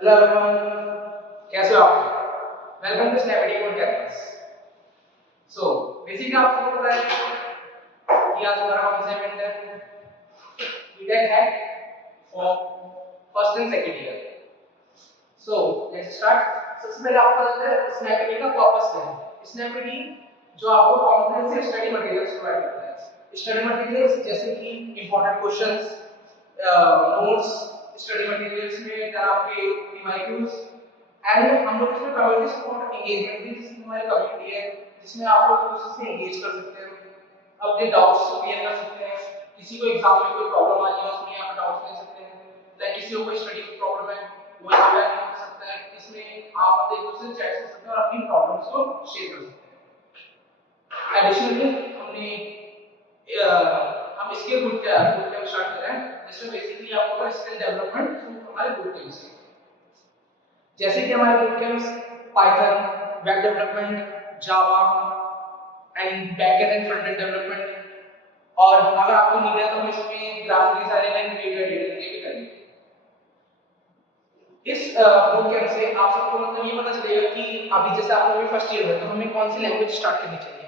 Hello everyone, कैसे हो आप? Welcome to Snapdy code campus. So basically आप सबको पता है कि आज हमारा कौन सा इवेंट है? BTech hack for first and second year. So let's start. सबसे पहले आपको पता है स्नैपडी का पर्पस क्या है। स्नैपडी जो आपको कॉम्प्रिहेंसिव स्टडी मटेरियल्स प्रोवाइड करता है। स्टडी मटेरियल्स जैसे कि important questions, notes, study materials में तरह आपके पीवाईक्यूज एंड हम लोग इसमें कम्युनिटी सपोर्ट एंगेजमेंट भी, जिसमें हमारी कम्युनिटी है जिसमें आप लोग एक दूसरे से एंगेज कर सकते हैं, अपने डाउट्स क्लियर कर सकते हैं। किसी को एग्जाम में कोई प्रॉब्लम आ रही है उसमें आप डाउट्स ले सकते हैं, लाइक किसी को कोई स्टडी की प्रॉब्लम है वो यहाँ पे आके पूछ सकता है। इसमें आप एक दूसरे से चैट कर सकते हैं और अपनी प्रॉब्लम्स को शेयर कर सकते हैं। एडिशनली हम इसके ग्रुप कैंप स्टार्ट कर रहे हैं जिसमें बेसिकली आपको स्किल डेवलपमेंट थ्रू हमारे ग्रुप कैंप से, जैसे कि हमारे group camps Python, web development, Java and backend and front end development, और अगर आपको नीड है तो हम इसमें graphic designing and video editing के भी करेंगे। इस ग्रुप कैंप से आप सबको मतलब ये पता चलेगा कि अभी जैसे आप लोग फर्स्ट ईयर में तो हमें कौन सी लैंग्वेज स्टार्ट करनी चाहिए,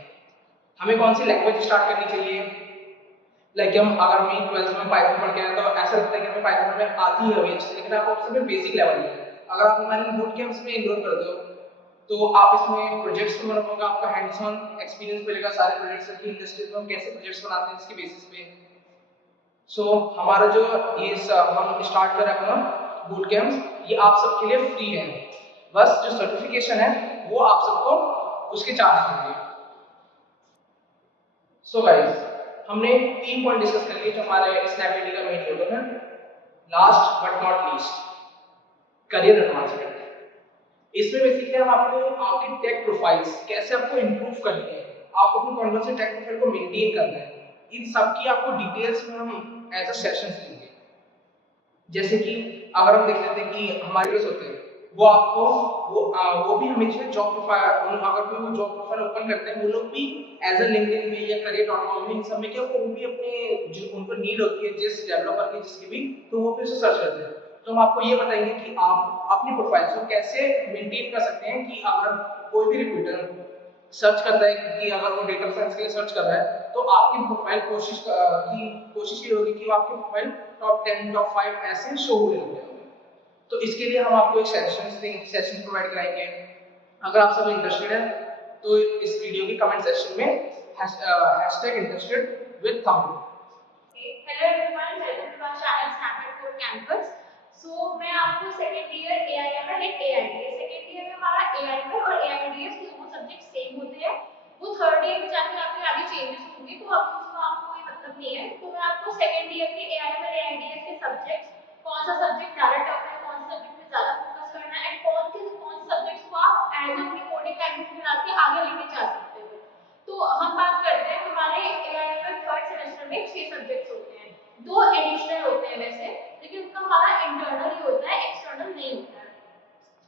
हमें कौन सी लैंग्वेज स्टार्ट करनी चाहिए। लाइक हम अगर हम 12th में पाइथन पढ़ के आए तो ऐसा लगता है कि हमें पाइथन में आती है हमें, लेकिन आप उसमें बेसिक लेवल में अगर आप हमारे बूट कैंप्स में इनरोल करते हो तो आप इसमें प्रोजेक्ट्स को बनाओगे, आपका हैंड्स ऑन एक्सपीरियंस मिलेगा सारे प्रोजेक्ट्स की, इंडस्ट्री में हम कैसे प्रोजेक्ट्स बनाते हैं इसके बेसिस पे। सो हमारा जो ये हम स्टार्ट कर रहे हैं अपना बूट कैंप्स, ये आप सबके लिए फ्री है। बस जो सर्टिफिकेशन है वो आप सबको उसके चार्ज होंगे। सो गाइस, हमने 3 पॉइंट डिस्कस कर लिए जो हमारे स्नैपडील का मेन मोटो है। Last but not least, career advancement. इसमें बेसिकली हम आपको आपकी टेक प्रोफाइल्स कैसे आपको इंप्रूव करनी है, आप अपनी कौन से टेक प्रोफाइल को मेंटेन करना है, इन सब की आपको डिटेल्स में हम एज अ सेशंस देंगे। जैसे कि अगर हम देख लेते हैं कि हमारे पास होते हैं वो आपको वो भी हमेशा जॉब प्रोफाइल, अगर कोई वो जॉब प्रोफाइल ओपन करते हैं वो लोग भी एज अ लिंक्डइन में या career.com में इन सब में क्या वो भी अपने जो उनको नीड होती है जिस डेवलपर की जिसकी भी, तो वो फिर से सर्च करते हैं। तो हम आपको ये बताएंगे कि आप अपनी प्रोफाइल को कैसे मेंटेन कर सकते हैं कि अगर कोई भी रिक्रूटर सर्च करता है कि अगर वो डेटा साइंस के लिए सर्च कर रहा है तो आपकी प्रोफाइल कोशिश ये होगी कि वो आपकी प्रोफाइल टॉप 10 टॉप 5 ऐसे शो होने लग जाए। तो इसके लिए हम आपको एक सेशन प्रोवाइड कराएंगे। अगर आप सब इंटरेस्टेड हैं तो इस वीडियो की कमेंट सेक्शन में hashtag interested with thumb. Hello everyone, welcome to our channel Snapdeal code campus. मैं आपको second year AIML and AIDS, second year में हमारा एआईएमएल और एआईडीएस दोनों सब्जेक्ट सेम होते हैं। वो थर्ड ईयर में जाके आपके आगे चेंजेस होंगे, तो अभी उसका आपको कोई मतलब नहीं है। तो मैं आपको सेकंड ईयर के एआईएमएल एआईडीएस के सब्जेक्ट्स, कौन सा सब्जेक्ट ज्यादा टफ है, कौन सा सब्जेक्ट में ज्यादा फोकस करना है, एंड कौन से सब्जेक्ट्स को आप एज अपनी कोडिंग लैंग्वेज में लाके आगे लेके जा सकते हो। तो हम बात करते हैं हमारे एआईएमएल थर्ड सेमेस्टर में 6 सब्जेक्ट्स होते हैं, 2 एडिशनल होते हैं वैसे, लेकिन उनका हमारा इंटरनल ही होता है, एक्सटर्नल नहीं होता है।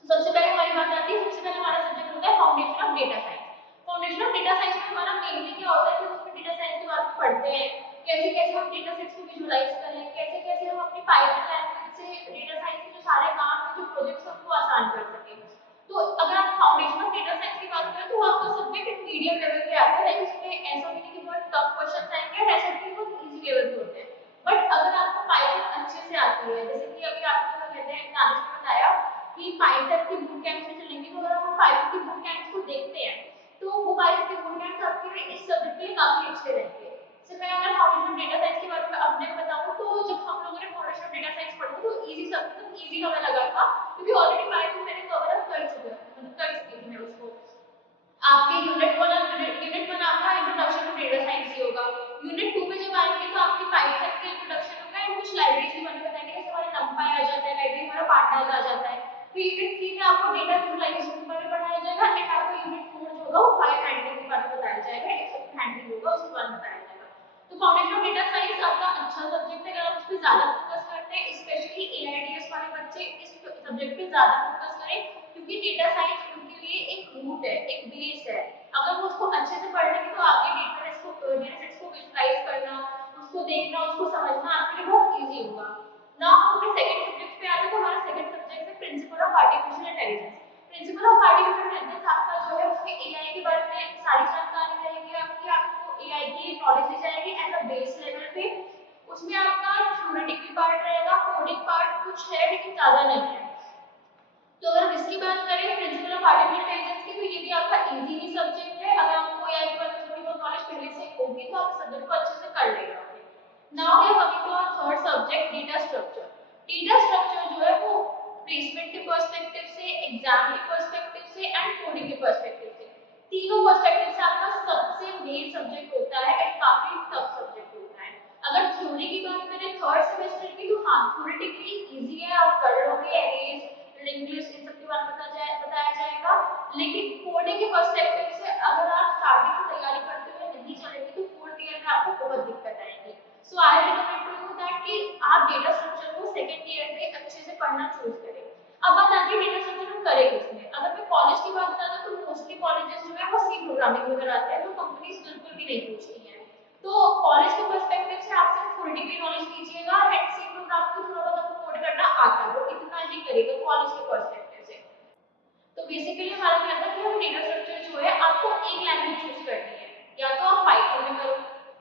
तो सबसे पहले हमारी बात आती है, सबसे पहले हमारा सब्जेक्ट होता है foundation of data science. Foundation of data science में हमारा मेनली क्या होता है कि उसमें डेटा साइंस के बारे में पढ़ते हैं, कैसे कैसे हम डेटा सेट्स को विजुअलाइज करें, कैसे कैसे हम अपनी पाइथन लैंग्वेज से डेटा साइंस के जो सारे काम हैं, जो प्रोजेक्ट्स हैं, उनको आसान कर सकें। तो अगर आप फाउंडेशन ऑफ डेटा साइंस की बात करें तो आपका सब्जेक्ट मीडियम लेवल पे आता है, उसमें ऐसा भी नहीं कि बहुत टफ क्वेश्चंस आएंगे और ऐसा भी बहुत इजी लेवल पे होते हैं। बट अगर आपको पाइथन अच्छे से आती है, जैसे कि अभी आपको कहते हैं नानिश ने बताया कि पाइथन के बूट कैंप्स में चलेंगे, तो अगर आप पाइथन के बूट कैंप्स को देखते हैं तो वो पाइथन के बूट कैंप्स आपके लिए इस सब्जेक्ट के लिए काफी अच्छे रहेंगे। जैसे मैं अगर फाउंडेशन ऑफ डेटा साइंस के बारे में अपने बताऊं तो जब हम लोगों ने फाउंडेशन ऑफ डेटा साइंस पढ़ा तो इजी सब इजी हमें लगा था, क्योंकि ऑलरेडी पाइथन मैंने कवर अप कर चुका मतलब कर चुकी थी मैं उसको। आपके यूनिट 1 आपका इंट्रोडक्शन टू डेटा साइंस ही होगा। यूनिट 2 में जब आएंगे तो आपके पाइथन के इंट्रोडक्शन होगा एंड कुछ लाइब्रेरीज भी बने बताएंगे, जैसे हमारा नंपाई आ जाता है, लाइब्रेरी हमारा पांडास आ जाता है। फिर यूनिट 3 में आपको डेटा विजुअलाइजेशन के बारे में पढ़ाया जाएगा एंड आपको यूनिट 4 जो होगा वो फाइल हैंडलिंग के बारे में बताया जाएगा, एक्सेप्शन हैंडलिंग होगा उसके बारे में बताया जाएगा। तो फाउंडेशन ऑफ डेटा साइंस आपका अच्छा सब्जेक्ट है, अगर आप उस पर ज्यादा फोकस करते हैं, स्पेशली एआईडीएस वाले बच्चे इस सब्जेक्ट पे ज्यादा फोकस करें, क्योंकि डेटा साइंस उनके लिए एक रूट है, एक बेस है। अगर वो उसको अच्छे से पढ़ लेंगे तो आगे डेटा सेट्स को विजुअलाइज करना, उसको देखना, उसको समझना आपके लिए बहुत इजी होगा। नाउ हम अपने सेकंड सब्जेक्ट पे आते हैं, तो हमारा सेकंड सब्जेक्ट है principle intelligence. Principle of artificial intelligence आपका जो है उसमें एआई के बारे में सारी जानकारी रहेगी आपकी, आपको एआई की नॉलेज दी जाएगी एज अ बेस लेवल पे। उसमें आपका थ्योरेटिकल पार्ट रहेगा, कोडिंग पार्ट कुछ है लेकिन ज्यादा नहीं है। तो अगर हम इसकी बात करें प्रिंसिपल ऑफ आर्टिफिशियल इंटेलिजेंस की, तो ये भी आपका इजी ही सब्जेक्ट है। अगर आपको एआई के बारे में थोड़ी बहुत नॉलेज पहले से होगी तो आप सब्जेक्ट को अच्छे से कर लेंगे। Now we are coming to our third subject data structure. Data structure जो है वो प्लेसमेंट के पर्सपेक्टिव से, एग्जाम के पर्सपेक्टिव से एंड कोडिंग के पर्सपेक्टिव से, तीनों पर्सपेक्टिव से आपका सबसे मेन सब्जेक्ट होता है एंड काफी टफ सब्जेक्ट होता है। अगर थ्योरी की बात करें थर्ड सेमेस्टर की, तो हाँ थ्योरेटिकली इजी है, आप कर लोगे, एरेज लिंक्ड लिस्ट इन सब के बारे में बताया जाएगा। लेकिन कोडिंग के पर्सपेक्टिव से अगर आप स्टार्टिंग से तैयारी करते हुए नहीं चलेंगे तो फोर्थ ईयर में आपको बहुत दिक्कत आएगी। So I recommend to you that कि आप डेटा स्ट्रक्चर को सेकंड ईयर में अच्छे से पढ़ना चूज करें। अब बात आती है डेटा स्ट्रक्चर हम करें किसमें। अगर मैं कॉलेज की बात बताऊं तो मोस्टली कॉलेजेस जो है वो सी प्रोग्रामिंग में कराते हैं, जो कंपनीज बिल्कुल भी नहीं पूछती हैं। तो कॉलेज के पर्सपेक्टिव से आप सिर्फ थ्योरेटिकल नॉलेज लीजिएगा एंड सी प्रोग्राम को थोड़ा बहुत आपको कोड करना आता है, इतना ही करेगा कॉलेज के पर्सपेक्टिव से। तो बेसिकली हमारा क्या था कि हम डेटा स्ट्रक्चर जो है आपको एक लैंग्वेज चूज करनी है, या तो आप पाइथन में करो,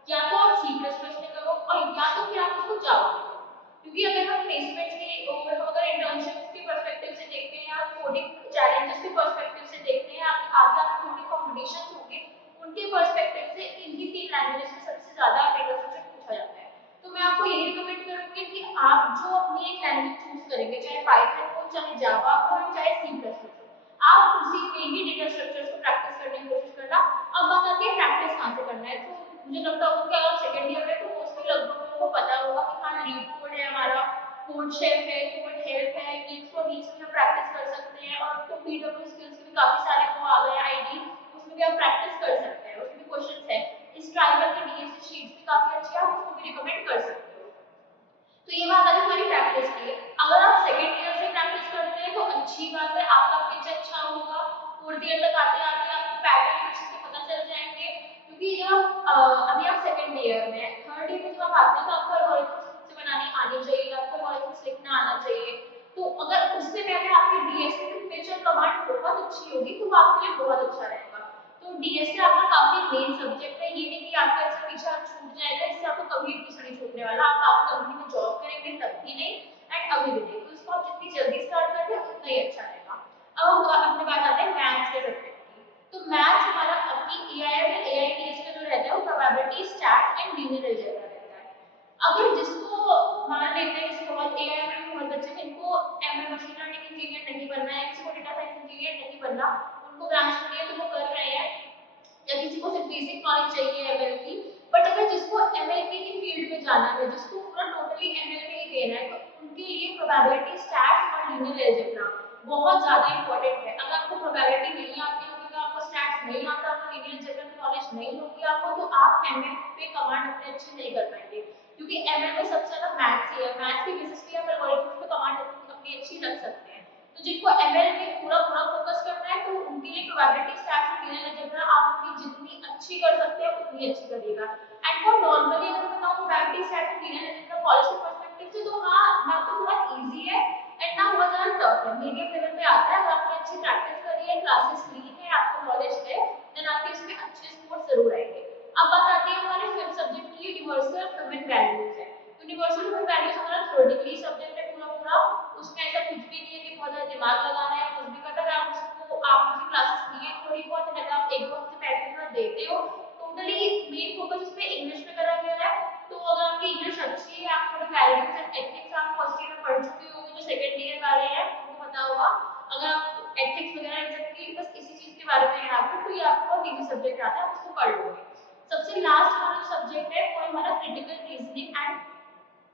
या तो आप सी प्लस प्लस में करो, और या तो फिर आप उसको जावा में करो। क्योंकि अगर हम प्लेसमेंट्स की और हम अगर इंटर्नशिप्स के पर्सपेक्टिव से देखते हैं या कोडिंग चैलेंजेस के पर्सपेक्टिव से देखते हैं, आप आगे आपके कोडिंग कॉम्पिटिशन होंगे उनके पर्सपेक्टिव से इनकी तीन लैंग्वेजेस में सबसे ज्यादा डेटा स्ट्रक्चर पूछा जाता है। तो मैं आपको यही रिकमेंड करूंगी कि आप जो अपनी एक लैंग्वेज चूज करेंगे, चाहे पाइथन हो, चाहे जावा हो, चाहे सी प्लस प्लस हो, आप उसी में ही डेटा स्ट्रक्चर्स को प्रैक्टिस करने की कोशिश करना। अब बात आती है प्रैक्टिस कहाँ से करना है। तो मुझे लगता होगा कि अगर सेकंड ईयर में तो मोस्टली लगभग लोगों को पता होगा कि हाँ लीड कोड है हमारा, कोड शेफ है, कोड हेल्प है, वीक्स फॉर वीक्स में प्रैक्टिस कर सकते हैं। और तो पीडब्ल्यू स्किल्स के भी काफी सारे वो आ गए आईडी, उसमें भी आप प्रैक्टिस कर सकते हैं, उसमें भी क्वेश्चंस है। इस ट्राइबल की डीएससी शीट्स भी काफी अच्छी है, आप उसको भी रिकमेंड कर सकते हो। तो ये बात है हमारी प्रैक्टिस की। अगर आप सेकंड ईयर से प्रैक्टिस करते हैं तो अच्छी बात है, आपका पिच अच्छा होगा, फोर्थ ईयर तक आते आते आपको पैटर्न अच्छे से पता चल जाएंगे। क्योंकि जब अभी आप सेकंड ईयर में, थर्ड ईयर में जब आप आते हैं तो आपको एल्गोरिथम्स खुद से बनानी आनी चाहिए, आपको एल्गोरिथम्स लिखना आना चाहिए। तो अगर उससे पहले आपकी डीएससी में पिच और कमांड बहुत अच्छी होगी तो वो आपके लिए बहुत अच्छा रहेगा। तो डीएससी आपका काफी मेन सब्जेक्ट है, ये नहीं कि आपका ऐसा पीछा छूट जाएगा, इससे आपको कभी पीछा नहीं छूटने वाला। आप कंपनी में जॉब करेंगे तब भी नहीं एंड अभी भी नहीं, तो इसको आप जितनी जल्दी स्टार्ट करते हैं उतना ही अच्छा रहेगा। अब हम अपनी बात आते हैं मैथ्स के सब्जेक्ट की। तो मैथ्स हमारा अपनी एआई और एआईटीएस का जो रहता है वो probability, stats and linear algebra रहता है। अगर जिसको मान लेते हैं किसी को बहुत एआई में बहुत बच्चे जिनको एमएल मशीन लर्निंग इंजीनियर नहीं बनना है, किसी को डेटा साइंस इंजीनियर नहीं बनना, उनको ब्रांच मिली है तो वो कर रहे हैं, या किसी को सिर्फ बेसिक नॉलेज चाहिए एमएल की। बट अगर जिसको एमएलपी की फील्ड में जाना है, जिसको पूरा टोटली एमएल में ही देना है, तो उनके लिए प्रोबेबिलिटी, स्टैट्स और लीनियर अलजेब्रा बहुत ज्यादा इंपॉर्टेंट है। अगर आपको प्रोबेबिलिटी नहीं आती होगी, तो आपको स्टैट्स नहीं आता, आपको लीनियर अलजेब्रा की नॉलेज नहीं होगी आपको, तो आप एमएल पे कमांड अपने अच्छे नहीं कर पाएंगे। क्योंकि एमएल में सबसे ज्यादा मैथ्स ही है, मैथ्स के बेसिस पे आप एल्गोरिथम्स पे कमांड अपनी अच्छी रख सकते हैं। तो जिनको एमएल में पूरा पूरा फोकस करना है तो उनके लिए प्रोबेबिलिटी, स्टैट्स और लीनियर अलजेब्रा आप अपनी जितनी अच्छी कर सकते हैं उतनी अच्छी करिएगा। एंड फॉर नॉर्मली अगर मैं बताऊं प्रोबेबिलिटी, स्टैट्स और लीनियर अलजेब्रा कॉलेज के पर्सपेक्टिव से, तो हाँ ना तो बहुत इजी है एंड ना बहुत ज्यादा टफ है, मीडियम लेवल पे आता है। अगर आपने अच्छी प्रैक्टिस करी है, क्लासेस ली है, आपको नॉलेज है, देन आपके इसमें अच्छे स्कोर जरूर आएंगे। अब बात आती है हमारे फिफ्थ सब्जेक्ट की, यूनिवर्सल ह्यूमन वैल्यूज है। यूनिवर्सल ह्यूमन वैल्यूज हमारा थ्योरेटिकली सब्जेक्ट है पूरा पूरा, उसमें ऐसा कुछ भी नहीं है कि बहुत ज्यादा दिमाग लगाना है, कुछ भी करना है। आप उसको आप उसकी क्लासेस लिए थोड़ी बहुत, अगर आप एक दो हफ्ते पहले थोड़ा देते हो, टोटली मेन फोकस इस पे इंग्लिश में करा गया है। तो अगर आपकी इंग्लिश अच्छी है, आप थोड़ा वैल्यूज एंड एथिक्स आप फर्स्ट ईयर में पढ़ चुके होंगे, जो सेकंड ईयर वाले हैं उनको पता होगा। अगर आप एथिक्स वगैरह इन सब की बस इसी चीज के बारे में है आपको, तो ये आपको बहुत इजी सब्जेक्ट आता है, आप उसको पढ़ लोगे। सबसे लास्ट हमारा जो सब्जेक्ट है वो है हमारा critical reasoning and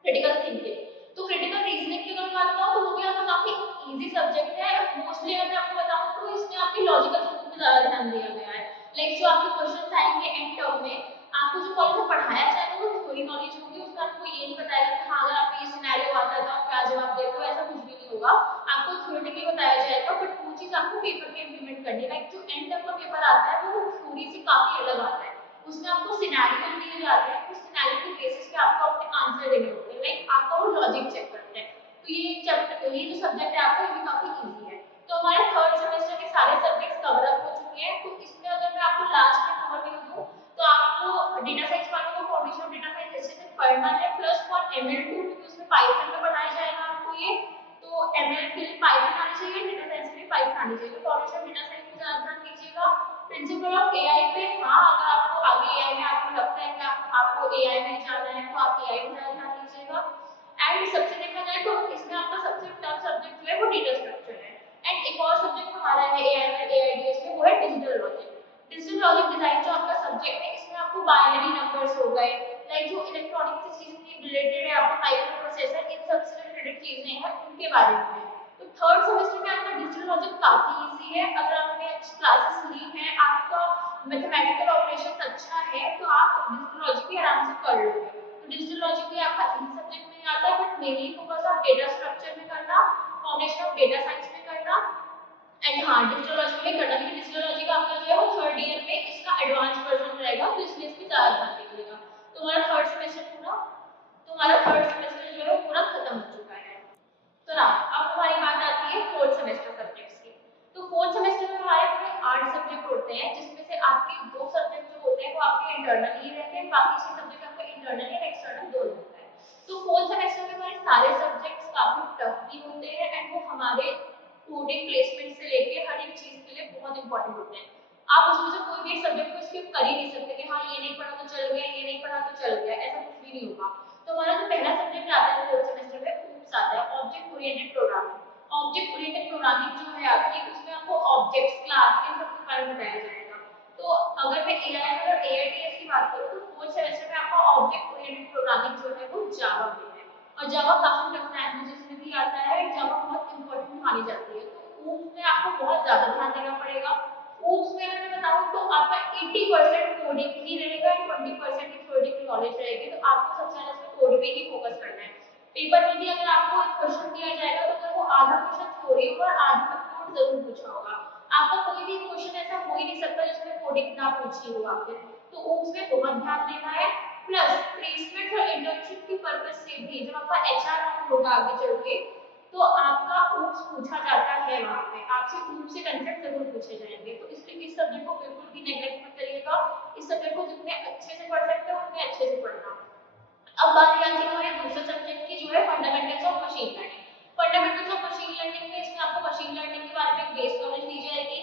critical thinking. तो क्रिटिकल रीजनिंग की अगर मैं बात बताऊं तो वो भी आपका काफी इजी सब्जेक्ट है। मोस्टली अगर मैं आपको बताऊं तो इसमें आपकी लॉजिकल थिंकिंग पे ज्यादा ध्यान दिया गया है। लाइक जो आपके क्वेश्चंस आएंगे एंड टर्म में, आपको जो कॉलेज में पढ़ाया जाएगा वो थ्योरी नॉलेज होगी, उसमें आपको ये नहीं बताएगा कि हाँ अगर आपको ये सिनेरियो आता है तो आप क्या जवाब देते हो, ऐसा कुछ भी नहीं होगा। आपको थ्योरेटिकली बताया जाएगा, बट वो चीज आपको पेपर पे इंप्लीमेंट करनी है। लाइक जो एंड तक का पेपर आता है वो थ्योरी से काफी अलग आता है, उसमें आपको सिनेरियो दिए जाते हैं, उस सिनेरियो के बेसिस पे आपको अपने आंसर देने होते हैं, लाइक आपका वो लॉजिक चेक करते हैं। तो ये चैप्टर, ये जो सब्जेक्ट है आपका, ये भी काफी इजी है। तो हमारे थर्ड सेमेस्टर के सारे सब्जेक्ट्स कवर अप हो चुके हैं। तो इसमें अगर मैं आपको लास्ट में ओवरव्यू दूं तो आपको डेटा साइंस वालों को फाउंडेशन ऑफ डेटा साइंस अच्छे से पढ़ना है, प्लस फॉर ML2 क्योंकि उसमें पाइथन में पढ़ाया जाएगा आपको ये, तो ML के लिए पाइथन आनी चाहिए, डेटा साइंस के लिए पाइथन आनी चाहिए। तो फाउंडेशन ऑफ डेटा साइंस में ज़्यादा ध्यान दीजिएगा। प्रिंसिपल ऑफ AI पे, हाँ अगर आपको आगे AI में आपको लगता है कि आपको AI में जाना है तो आप AI में ज़्यादा ध्यान दीजिएगा। एंड सबसे देखा जाए तो इसमें आपका सबसे टफ सब्जेक्ट जो है वो डेटा स्ट्रक्चर है। एंड एक और सब्जेक्ट हमारा है AI में AIDS में, वो है digital logic. Digital logic design जो आपका सब्जेक्ट है, इसमें आपको बाइनरी नंबर्स हो गए, लाइक जो इलेक्ट्रॉनिक चीज से रिलेटेड है, आपका माइक्रो प्रोसेसर, इन सब से रिलेटेड चीजें हैं उनके बारे में। तो थर्ड सेमेस्टर में आपका डिजिटल लॉजिक काफी इजी है। अगर आपने अच्छी क्लासेस ली हैं, आपका मैथमेटिकल ऑपरेशन अच्छा है, तो आप डिजिटल लॉजिक भी आराम से कर लोगे। तो डिजिटल लॉजिक भी आपका इजी सब्जेक्ट में आता है, बट मेनली फोकस आप डेटा स्ट्रक्चर में करना, फाउंडेशन ऑफ डेटा साइंस में करना, एंड हाँ डिजिटल लॉजिक में करना, क्योंकि डिजिटल लॉजिक आपका जो है वो थर्ड ईयर में इसका एडवांस वर्जन रहेगा, तो इसलिए इसमें ज़्यादा ध्यान दीजिएगा। तो हमारा थर्ड सेमेस्टर जो है वो पूरा खत्म हो चुका है। तो ना अब हमारी बात आती है फोर्थ सेमेस्टर सब्जेक्ट्स की। तो फोर्थ सेमेस्टर में हमारे पूरे 8 सब्जेक्ट होते हैं, जिसमें से आपके 2 सब्जेक्ट जो होते हैं वो आपके इंटरनल ही रहते हैं, बाकी 6 सब्जेक्ट आपके इंटरनल और एक्सटर्नल दोनों होता है। तो फोर्थ सेमेस्टर में हमारे सारे सब्जेक्ट्स काफी टफ भी होते हैं, एंड वो हमारे कोडिंग प्लेसमेंट से लेके हर एक चीज के लिए बहुत इंपॉर्टेंट होते हैं। आप उसमें से कोई भी एक सब्जेक्ट को स्किप कर ही नहीं सकते कि हाँ ये नहीं पढ़ा तो चल गया, ये नहीं पढ़ा तो चल गया, ऐसा कुछ भी नहीं होगा। तो हमारा जो पहला सब्जेक्ट आता है फोर्थ सेमेस्टर में, OOPS आता है, object oriented programming. Object oriented programming जो है आपकी, उसमें आपको ऑब्जेक्ट्स, क्लास, इन सब के बारे में बताया जाएगा। तो अगर मैं AI और AIDS की बात करूँ तो फोर्थ सेमेस्टर में आपका ऑब्जेक्ट ओरिएंटेड प्रोग्रामिंग जो है वो जावा में है, और जावा काफी टफ लैंग्वेजेस में भी आता है, जावा बहुत इंपॉर्टेंट मानी जाती है। तो OOPS में आपको बहुत ज्यादा ध्यान देना पड़ेगा। OOPS में अगर मैं बताऊं तो आपका 80% कोडिंग ही रहेगा, 20% की थ्योरेटिकल नॉलेज रहेगी। तो आपको सबसे ज्यादा इसमें कोड पे ही फोकस करना है। पेपर में भी अगर आपको एक क्वेश्चन दिया जाएगा तो अगर वो आधा क्वेश्चन थ्योरी होगा और आधा में कोड जरूर पूछा होगा। आपका कोई भी क्वेश्चन ऐसा हो ही नहीं सकता जिसमें कोडिंग ना पूछी हो आपसे। तो OOPS में बहुत ध्यान देना है। प्लस प्लेसमेंट और इंटर्नशिप के पर्पस से भी जब आपका HR राउंड होगा आगे चल के, तो आपका OOPS पूछा जाता है, वहां पे आपसे OOPS से कंसेप्ट जरूर पूछे जाएंगे। तो इसलिए इस सब्जेक्ट को बिल्कुल भी नेग्लेक्ट मत करिएगा। इस सब्जेक्ट को जितने अच्छे से पढ़ सकते हो उतने अच्छे से पढ़ना। अब बात आती है हमारे दूसरे सब्जेक्ट की, जो है fundamentals of machine learning. Fundamentals of machine learning में इसमें आपको मशीन लर्निंग के बारे में बेस नॉलेज दी जाएगी।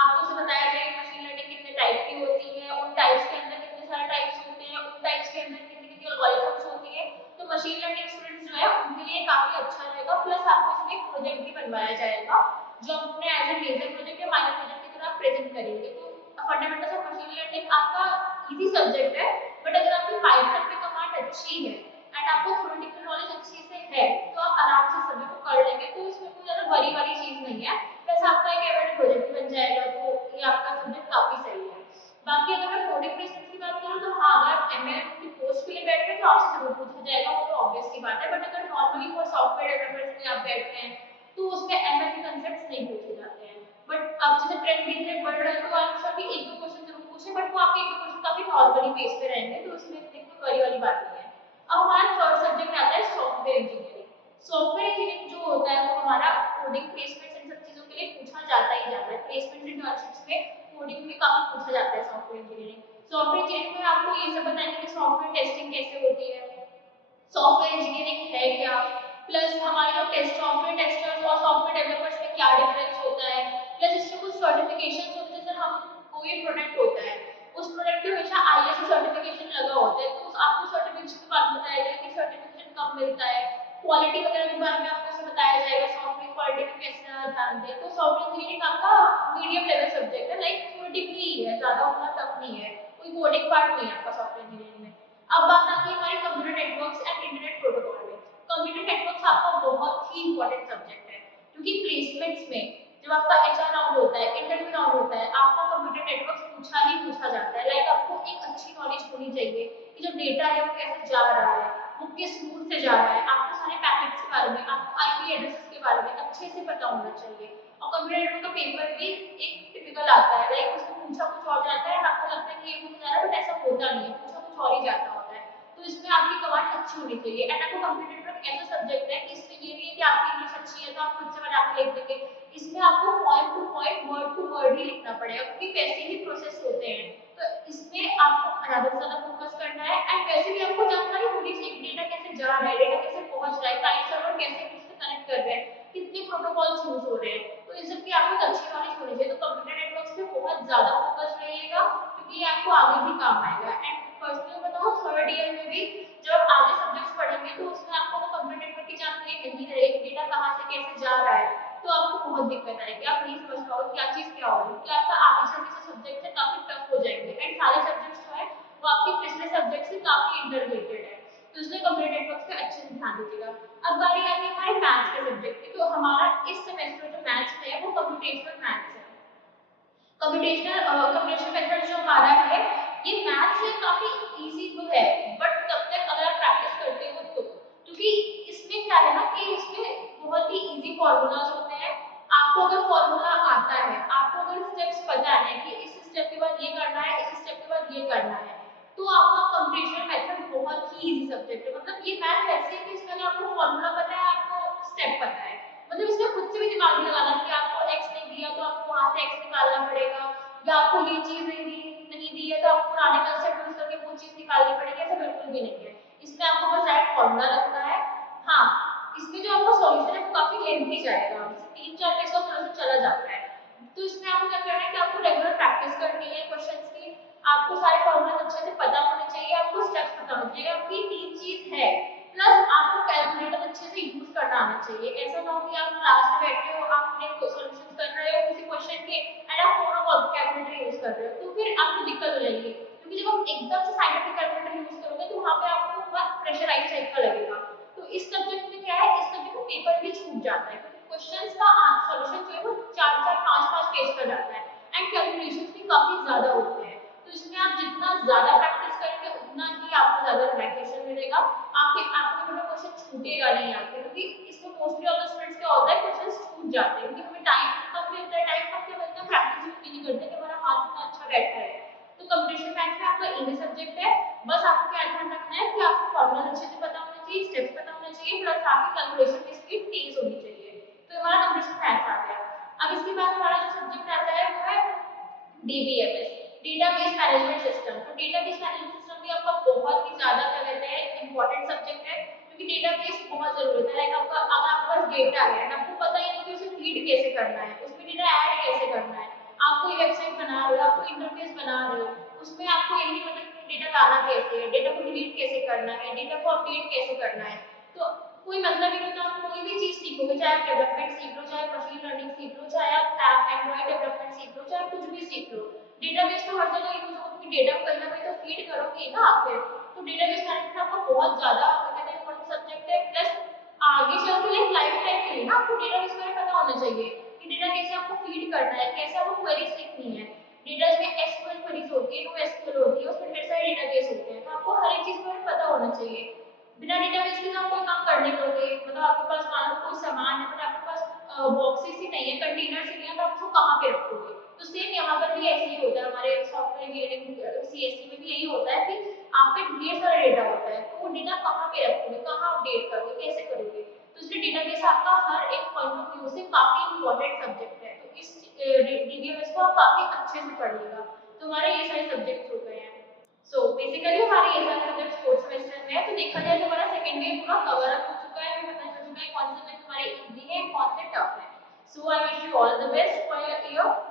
आपको उसे बताया जाएगा मशीन लर्निंग कितने टाइप की होती है, उन टाइप्स के अंदर कितने सारे टाइप्स होते हैं, उन टाइप्स के अंदर कितनी कितनी एल्गोरिथम्स होती है। तो मशीन लर्निंग स्टूडेंट्स जो है उनके लिए काफी अच्छा रहेगा। प्लस आपको इसमें एक प्रोजेक्ट भी बनवाया जाएगा, जो अपने एज ए मेजर प्रोजेक्ट या माइनर प्रोजेक्ट की तरह प्रेजेंट करेंगे। तो फंडामेंटल्स ऑफ मशीन लर्निंग आपका इजी सब्जेक्ट है, बट अगर आपकी पाइथन में कमांड अच्छी है एंड आपको थ्योरेटिकल नॉलेज अच्छी से है तो आप आराम से सब्जेक्ट को कर लेंगे। तो इसमें कोई ज्यादा बड़ी वाली चीज नहीं है। प्लस आपका एक एवरेज प्रोजेक्ट बन जाएगा, तो ये आपका सब्जेक्ट काफी सही है। बाकी अगर मैं कोडिंग प्लेसमेंट की बात करूँ तो हाँ, अगर आप ML की पोस्ट के लिए बैठ रहे हैं तो आपसे जरूर पूछा जाएगा, वो तो ऑब्वियस सी बात है। बट अगर नॉर्मली फॉर सॉफ्टवेयर डेवलपर्स के लिए आप बैठते हैं तो उसमें ML के कंसेप्ट्स नहीं पूछे जाते हैं। बट अब जैसे ट्रेंड दिन दिन बढ़ रहा है तो आप सभी एक दो क्वेश्चन जरूर पूछे, बट वो आपके एक दो क्वेश्चन काफी नॉर्मली बेस पे रहेंगे, तो उसमें इतनी कोई बड़ी वाली बात नहीं है। अब हमारा थर्ड सब्जेक्ट आता है सॉफ्टवेयर इंजीनियरिंग। सॉफ्टवेयर इंजीनियरिंग जो होता है वो हमारा कोडिंग, प्लेसमेंट, इन सब चीजों के लिए पूछा जाता ही जाता है। प्लेसमेंट इंटर्नशिप्स में कोडिंग में काफी पूछा जाता है सॉफ्टवेयर इंजीनियरिंग। सॉफ्टवेयर इंजीनियरिंग में आपको ये सब बताएंगे कि सॉफ्टवेयर टेस्टिंग कैसे होती है, सॉफ्टवेयर इंजीनियरिंग है क्या, प्लस हमारे जो टेस्ट सॉफ्टवेयर टेस्टर्स और सॉफ्टवेयर डेवलपर्स में क्या डिफरेंस होता है। प्लस इसमें कुछ सर्टिफिकेशंस होते हैं, जैसे हम कोई प्रोडक्ट होता है उस प्रोडक्ट पे हमेशा ISO सर्टिफिकेशन लगा होता है, तो आपको सर्टिफिकेशन के बारे में बताया जाएगा कि सर्टिफिकेशन कब मिलता है। क्वालिटी वगैरह के बारे में आपको उसे बताया जाएगा, सॉफ्टवेयर क्वालिटी में कैसे ध्यान दें। तो सॉफ्टवेयर इंजीनियरिंग आपका मीडियम लेवल सब्जेक्ट है, लाइक थ्योरेटिकली ही है, ज्यादा उतना टफ नहीं है, कोई कोडिंग पार्ट नहीं है आपका सॉफ्टवेयर इंजीनियरिंग में। अब बात आती है हमारे computer networks and internet protocol में। कंप्यूटर नेटवर्क्स आपका बहुत ही इंपॉर्टेंट सब्जेक्ट है, क्योंकि प्लेसमेंट्स में जब आपका HR राउंड होता है, इंटरव्यू राउंड होता है, आपका कंप्यूटर नेटवर्क्स पूछा ही पूछा जाता है। लाइक आपको एक अच्छी नॉलेज होनी चाहिए कि जो डेटा है वो कैसे जा रहा है, वो किस रूट से जा रहा है, आपको सारे पैकेट्स के बारे में, आपको IP एड्रेसेस के बारे में अच्छे से पता होना चाहिए। और कंप्यूटर नेटवर्क का पेपर भी एक टिपिकल आता है, लाइक उसमें पूछा कुछ और जाता है, आपको लगता है कि ये पूछा जा रहा है, बट ऐसा होता नहीं है, पूछा कुछ और ही जाता होता है। तो इसमें आपकी कमांड अच्छी होनी चाहिए। एंड आपको कंप्यूटर नेटवर्क एक ऐसा सब्जेक्ट है कि इसमें ये नहीं है कि आपकी इंग्लिश अच्छी है तो आप खुद से बना के लिख देंगे, इसमें आपको पॉइंट टू वर्ड ही लिखना पड़ेगा क्योंकि वैसे ही प्रोसेस होते हैं। तो इसमें आपको ज़्यादा से ज़्यादा फोकस करना है एंड वैसे भी आपको जानकारी होनी चाहिए कि डेटा कैसे जा रहा है, डेटा कैसे पहुंच रहा है, क्लाइंट सर्वर कैसे किससे कनेक्ट कर रहे हैं, कितने प्रोटोकॉल्स यूज हो रहे हैं, तो इन सब की आपको एक अच्छी नॉलेज होनी चाहिए। तो कंप्यूटर नेटवर्क्स पे बहुत ज़्यादा फोकस रहिएगा क्योंकि ये आपको आगे भी काम आएगा। एंड पर्सनली बताओ थर्ड ईयर में भी जब आप आगे सब्जेक्ट्स पढ़ेंगे तो उसमें आपको कंप्यूटर नेटवर्क की जानकारी नहीं रहेगी, डेटा कहाँ से कैसे जा रहा है, तो आपको बहुत दिक्कत आएगी, आप नहीं समझ पाओगे क्या चीज़ क्या होगी, क्योंकि आपका आगे चल के सब्जेक्ट है काफ़ी टफ हो जाएंगे एंड सारे सब्जेक्ट्स जो है वो आपके पिछले सब्जेक्ट से काफ़ी इंटर रिलेटेड है, तो इसलिए कंप्यूटर नेटवर्क पे अच्छे से ध्यान दीजिएगा। अब बारी आती है हमारे मैथ्स के सब्जेक्ट की, तो हमारा इस सेमेस्टर जो मैथ्स है वो कंप्यूटेशनल मैथ्स है। कंप्यूटेशनल मेथड जो हमारा है ये मैथ से काफी इजी तो है, बट तब तक अगर आप प्रैक्टिस करते हो तो, क्योंकि इसमें क्या है ना कि इसमें बहुत ही इजी फॉर्मूलाज होते हैं। आपको अगर फॉर्मूला आता है, आपको अगर स्टेप्स पता है कि इस स्टेप के बाद ये करना है, इस स्टेप के बाद ये करना है, तो आपका कंप्यूटेशनल मेथड बहुत ही इजी सब्जेक्ट है। मतलब ये मैथ ऐसे है कि इसमें अगर आपको फॉर्मूला पता है, आपको स्टेप पता है, मतलब इसमें खुद से भी दिमाग नहीं लगाना कि आपको x नहीं दिया तो आपको वहां से x निकालना पड़ेगा, या आपको ये चीज नहीं दी है तो आपको पुराने कंसेप्ट यूज करके वो चीज निकालनी पड़ेगी, ऐसा बिल्कुल भी नहीं है। इसमें आपको बस डायरेक्ट फॉर्मूला रखना है। हाँ, इसमें जो आपका सॉल्यूशन है वो काफी लेंथी जाएगा, जैसे 3-4 पेज का सॉल्यूशन चला जाता है, तो इसमें आपको क्या करना है कि आपको रेगुलर प्रैक्टिस करनी है क्वेश्चंस की, आपको सारे फॉर्मूलाज अच्छे से पता होने चाहिए, आपको स्टेप्स पता होने चाहिए, आपकी 3 चीज है, प्लस आपको कैलकुलेटर अच्छे से यूज करना आना चाहिए। ऐसा ना हो कि आप क्लास में बैठे हो, आप अपने सॉल्यूशंस कर रहे हो किसी क्वेश्चन के एंड आप फोन कैलकुलेटर यूज कर रहे हो, तो फिर आपको दिक्कत हो जाएगी, क्योंकि जब आप एकदम से साइंटिफिक कैलकुलेटर यूज करोगे तो वहां पे आपको बहुत प्रेशराइज टाइप का लगेगा। तो इस सब्जेक्ट में क्या है, इस सब्जेक्ट में पेपर भी छूट जाता है क्योंकि क्वेश्चंस का सॉल्यूशन जो है वो 4-4 5-5 पेज का जाता है एंड कैलकुलेशंस भी काफी ज्यादा होते हैं। तो इसमें आप जितना ज्यादा प्रैक्टिस करेंगे उतना ही आपको ज्यादा रिलैक्सेशन मिलेगा, आपको थोड़ा क्वेश्चन छूटेगा नहीं आपके, क्योंकि इसमें मोस्टली ऑफ द स्टूडेंट्स क्या होता है क्वेश्चंस छूट जाते हैं क्योंकि हमें टाइम कम मिलता है, टाइम कम क्या मिलता है, प्रैक्टिस भी नहीं करते कि हमारा हाथ इतना अच्छा बैठा है। तो कंप्यूटेशन मैथ्स में आपका इजी सब्जेक्ट है, बस आपको क्या ध्यान रखना है कि आपको फॉर्मूला अच्छे से पता होना चाहिए, स्टेप्स पता होना चाहिए, प्लस आपकी कैलकुलेशन की स्पीड तेज होनी चाहिए। तो हमारा कंप्यूटेशन मैथ्स आ गया। अब इसके बाद हमारा जो सब्जेक्ट आता है वो है DBMS, डेटाबेस मैनेजमेंट सिस्टम। तो डेटाबेस मैनेजमेंट सिस्टम भी आपका बहुत ही ज्यादा क्या कहते हैं इंपॉर्टेंट सब्जेक्ट है, क्योंकि डेटाबेस बहुत जरूरत है। लाइक आपका अगर आपके पास डेटा है एंड आपको पता ही नहीं कि उसे फीड कैसे करना है, उसमें डेटा ऐड कैसे करना है, आप कोई वेबसाइट बना रहे हो, आप कोई इंटरफेस बना रहे हो, उसमें आपको ये नहीं पता कि डेटा लाना कैसे है, डेटा को डिलीट कैसे करना है, डेटा को अपडेट कैसे करना है, तो कोई मतलब ही नहीं होता। आप कोई भी चीज सीखोगे, चाहे आप डेवलपमेंट सीख लो, चाहे मशीन लर्निंग सीख लो, चाहे आप एंड्रॉइड डेवलपमेंट सीख लो, चाहे कुछ भी सीख लो, डेटाबेस तो हर जगह यूज होगा क्योंकि डेटा को कहीं ना कहीं तो फीड करोगे ना आखिर। तो डेटाबेस मैनेजमेंट आपका बहुत ज्यादा कहते हैं इंपॉर्टेंट सब्जेक्ट है, प्लस आगे चल के लाइफ टाइम के लिए ना आपको डेटाबेस के बारे में पता होना चाहिए कि डेटा कैसे आपको फीड करना है, कैसे आपको क्वेरीज लिखनी है। डेटा में एसक्यूएल क्वेरीज होती है, NoSQL होती है, उसमें ढेर सारे डेटाबेस होते हैं, तो आपको हर एक चीज के बारे में पता होना चाहिए। बिना डेटाबेस के तो आप कोई काम कर नहीं पाओगे, मतलब आपके पास मान लो कोई सामान है बट आपके पास बॉक्सेस ही नहीं है, कंटेनर्स ही नहीं है, तो आप उसको कहाँ पे रखोगे। तो सेम यहाँ पर भी ऐसे ही होता है, हमारे सॉफ्टवेयर इंजीनियरिंग CSE में भी यही होता है कि आप पे ढेर सारा डेटा होता है, तो वो डेटा कहाँ पे रखोगे, कहाँ अपडेट करोगे, कैसे करोगे। तो इसलिए डेटाबेस आपका हर एक पॉइंट ऑफ व्यू से काफी इंपॉर्टेंट सब्जेक्ट है, तो इस DBMS को आप काफी अच्छे से पढ़िएगा। तो हमारे ये सारे सब्जेक्ट हो गए हैं। सो बेसिकली हमारे ये सारे सब्जेक्ट फोर्थ सेमेस्टर में है, तो देखा जाए तो हमारा सेकंड ईयर पूरा कवर अप हो चुका है, हमें पता चल चुका है कौन से सब्जेक्ट हमारे इजी है, कौन से टफ है। So I wish you all the best for your year.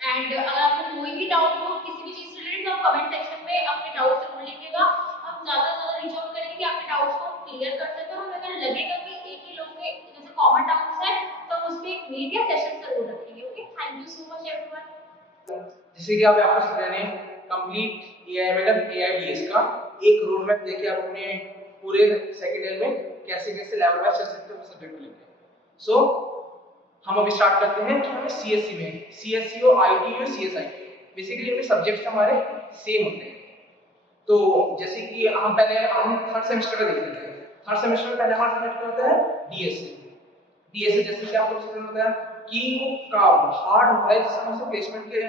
And अगर आपको कोई भी डाउट हो किसी भी चीज से रिलेटेड, तो आप कमेंट सेक्शन में अपने डाउट जरूर लिखिएगा, हम ज्यादा से ज्यादा रीच आउट करेंगे कि आपके डाउट्स को क्लियर कर सकें, और अगर लगेगा कि एक ही लोग के जैसे कॉमन डाउट्स है तो हम उस पर एक मीडिया सेशन जरूर रखेंगे। Okay, thank you so much everyone. जैसे कि आप यहाँ पर समझ रहे हैं कंप्लीट AIML AIDS का एक रोड मैप देके आप अपने पूरे सेकंड ईयर में कैसे कैसे लेवल वाइज चल सकते हो सब्जेक्ट को लेकर। सो हम अभी स्टार्ट करते हैं हमें CSE में CSCO ITU CSI, बेसिकली इनमें सब्जेक्ट्स हमारे सेम होते हैं। तो जैसे कि हम थर्ड सेमेस्टर का देख लेते हैं। थर्ड सेमेस्टर में पहले हमारा सब्जेक्ट क्या होता है, DSA जैसे कि आपको समझ होता है कि वो काम हार्ड होता है, जिससे हम उसे प्लेसमेंट के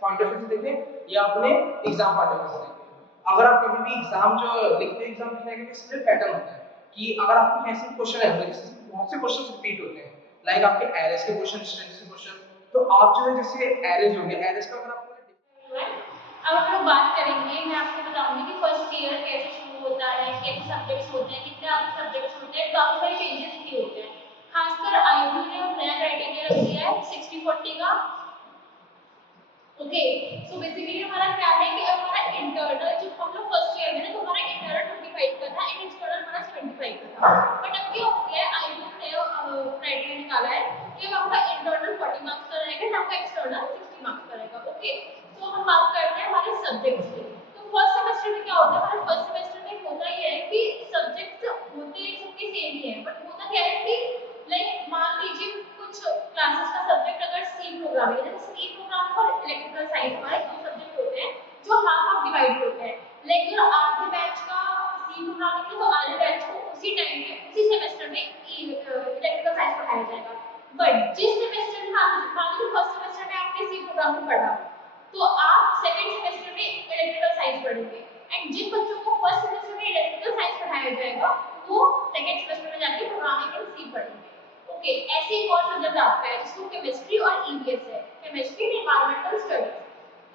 पॉइंट ऑफ व्यू से देखें या अपने एग्जाम पॉइंट ऑफ व्यू से देखें। अगर आप कभी भी एग्जाम जो लिखते हैं, एग्जाम लिखने के लिए इसमें पैटर्न होता है कि अगर आपको ऐसे क्वेश्चन है जैसे बहुत से क्वेश्चन रिपीट होते हैं, लाइक आपके एरेज के क्वेश्चन, स्ट्रिंग्स के क्वेश्चन, तो आप जो है जैसे एरेज हो गया, एरेज का अगर आपको अब हम लोग बात करेंगे, मैं आपको बताऊंगी कि फर्स्ट ईयर कैसे शुरू होता है, कैसे सब्जेक्ट्स होते हैं, कितने आपके सब्जेक्ट्स होते हैं, काफी सारे चेंजेस भी होते हैं। खासकर आईबी ने नया क्राइटेरिया रख दिया है 60-40 का। ओके, सो बेसिकली हमारा क्या है कि हमारा इंटरनल जो हम लोग फर्स्ट ईयर में ना, तो हमारा इंटरनल 25 का था एंड एक्सटर्नल हमारा 75 का था। बट अब क्या हो गया है, आईबी ने क्राइटेरिया निकाला है कि आपका इंटरनल 40 मार्क्स का रहेगा, आपका एक्सटर्नल 60 मार्क्स का रहेगा। ओके, तो हम बात करते हैं हमारे सब्जेक्ट्स की। तो फर्स्ट सेमेस्टर में क्या होता है, हमारे फर्स्ट सेमेस्टर में होता ये है कि सब्जेक्ट्स होते सबके सेम ही है, बट होता क्या है कि लाइक मान लीजिए कुछ क्लासेस का सब्जेक्ट अगर सी प्रोग्रामिंग है, जैसे सी प्रोग्रामिंग और इलेक्ट्रिकल साइंस हमारे दो सब्जेक्ट होते हैं जो हाफ हाफ डिवाइड होते हैं। लेकिन आधे बैच का सी प्रोग्रामिंग है तो आधे बैच को उसी टाइम में उसी सेमेस्टर में इलेक्ट्रिकल साइंस पढ़ाया जाएगा। बट जिस सेमेस्टर में मान लीजिए फर्स्ट सेमेस्टर में आपने सी प्रोग्रामिंग पढ़ा, तो आप सेकंड सेमेस्टर में इलेक्ट्रिकल साइंस पढ़ेंगे एंड जिन बच्चों को फर्स्ट सेमेस्टर में इलेक्ट्रिकल साइंस पढ़ाया जाएगा वो सेकंड सेमेस्टर में जाके प्रोग्रामिंग इन सी पढ़ेंगे। ओके, ऐसे ही और सब्जेक्ट आपका है जिसको केमिस्ट्री और ईवीएस है, केमिस्ट्री एंड एनवायरमेंटल स्टडीज।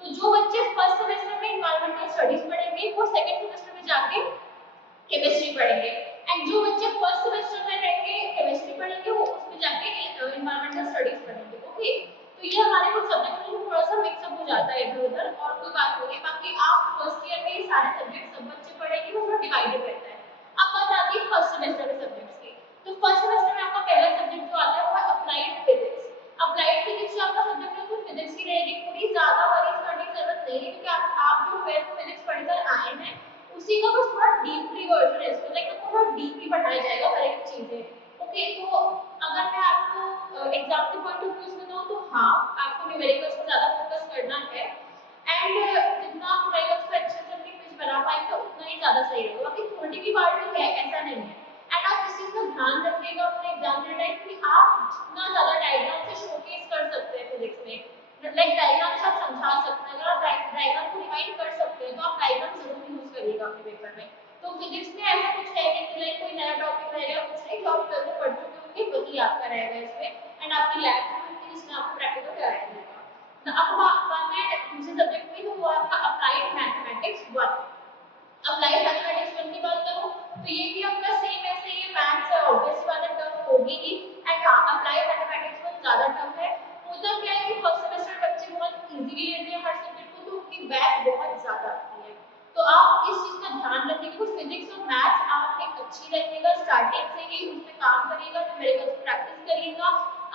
तो जो बच्चे फर्स्ट सेमेस्टर में एनवायरमेंटल स्टडीज पढ़ेंगे वो सेकंड सेमेस्टर में जाके केमिस्ट्री पढ़ेंगे एंड जो बच्चे फर्स्ट सेमेस्टर में रहेंगे केमिस्ट्री पढ़ेंगे वो उसमें जाके एनवायरमेंटल स्टडीज पढ़ेंगे। ओके, तो ये हमारे कुछ सब्जेक्ट में थोड़ा सा मिक्सअप हो जाता है इधर उधर और कोई बात नहीं है। बाकी आप फर्स्ट ईयर में ये सारे सब्जेक्ट सब बच्चे पढ़ेंगे, वो थोड़ा डिवाइडेड रहता है। अब बात आती है फर्स्ट सेमेस्टर के सब्जेक्ट्स की। तो फर्स्ट सेमेस्टर में आपका पहला सब्जेक्ट जो आता है वो है अप्लाइड फिजिक्स। अप्लाइड फिजिक्स जो आपका सब्जेक्ट है वो फिजिक्स ही रहेगी, पूरी ज्यादा वरीज करने की जरूरत नहीं है क्योंकि आप जो 12th फिजिक्स पढ़कर आए हैं उसी का बस थोड़ा डीपली वर्जन है, इसको लाइक थोड़ा डीपली पढ़ाया जाएगा हर एक चीजें। ओके, तो अगर मैं आपको एग्जाम के पॉइंट ऑफ व्यू से बताऊं तो हाँ, आपको न्यूमेरिकल्स पर ज्यादा फोकस करना है एंड जितना आप न्यूमेरिकल्स पे अच्छे से अपनी क्विज बना पाएंगे उतना ही ज्यादा सही रहेगा। बाकी थ्योरी की पार्ट भी है, ऐसा नहीं है। एंड आप इस चीज का ध्यान रखिएगा अपने एग्जाम के टाइम कि आप जितना ज्यादा डायग्राम से शोकेस कर सकते हैं फिजिक्स में, लाइक डायग्राम से आप समझा सकते हैं। अगर आप डायग्राम को रिवाइंड कर सकते हैं तो आप डायग्राम जरूर यूज करिएगा अपने पेपर में। तो फिजिक्स में ऐसा कुछ है कि लाइक कोई नया टॉपिक रहेगा कुछ नहीं, जो आप पहले पढ़ चुके होंगे वही आपका रहेगा इसमें एंड आपकी लैब में होगी जिसमें आपको प्रैक्टिकल कराया जाएगा। अब बात है दूसरे सब्जेक्ट में, तो वो आपका अप्लाइड मैथमेटिक्स 1। अप्लाइड मैथमेटिक्स 1 की बात करूं तो ये भी आपका सेम ऐसे ये मैथ्स है, ऑब्वियस बात है टफ होगी ही। एंड हां, अप्लाइड मैथमेटिक्स 1 ज्यादा टफ है। होता क्या है कि फर्स्ट सेमेस्टर बच्चे बहुत इजीली लेते हैं हर सब्जेक्ट को, तो उनकी बैक बहुत ज्यादा आती है। तो आप इस चीज का ध्यान रखिएगा कि फिजिक्स और मैथ्स आप एक अच्छी रखिएगा, स्टार्टिंग से ही उस पे काम करिएगा, न्यूमेरिकल्स प्रैक्टिस करिएगा।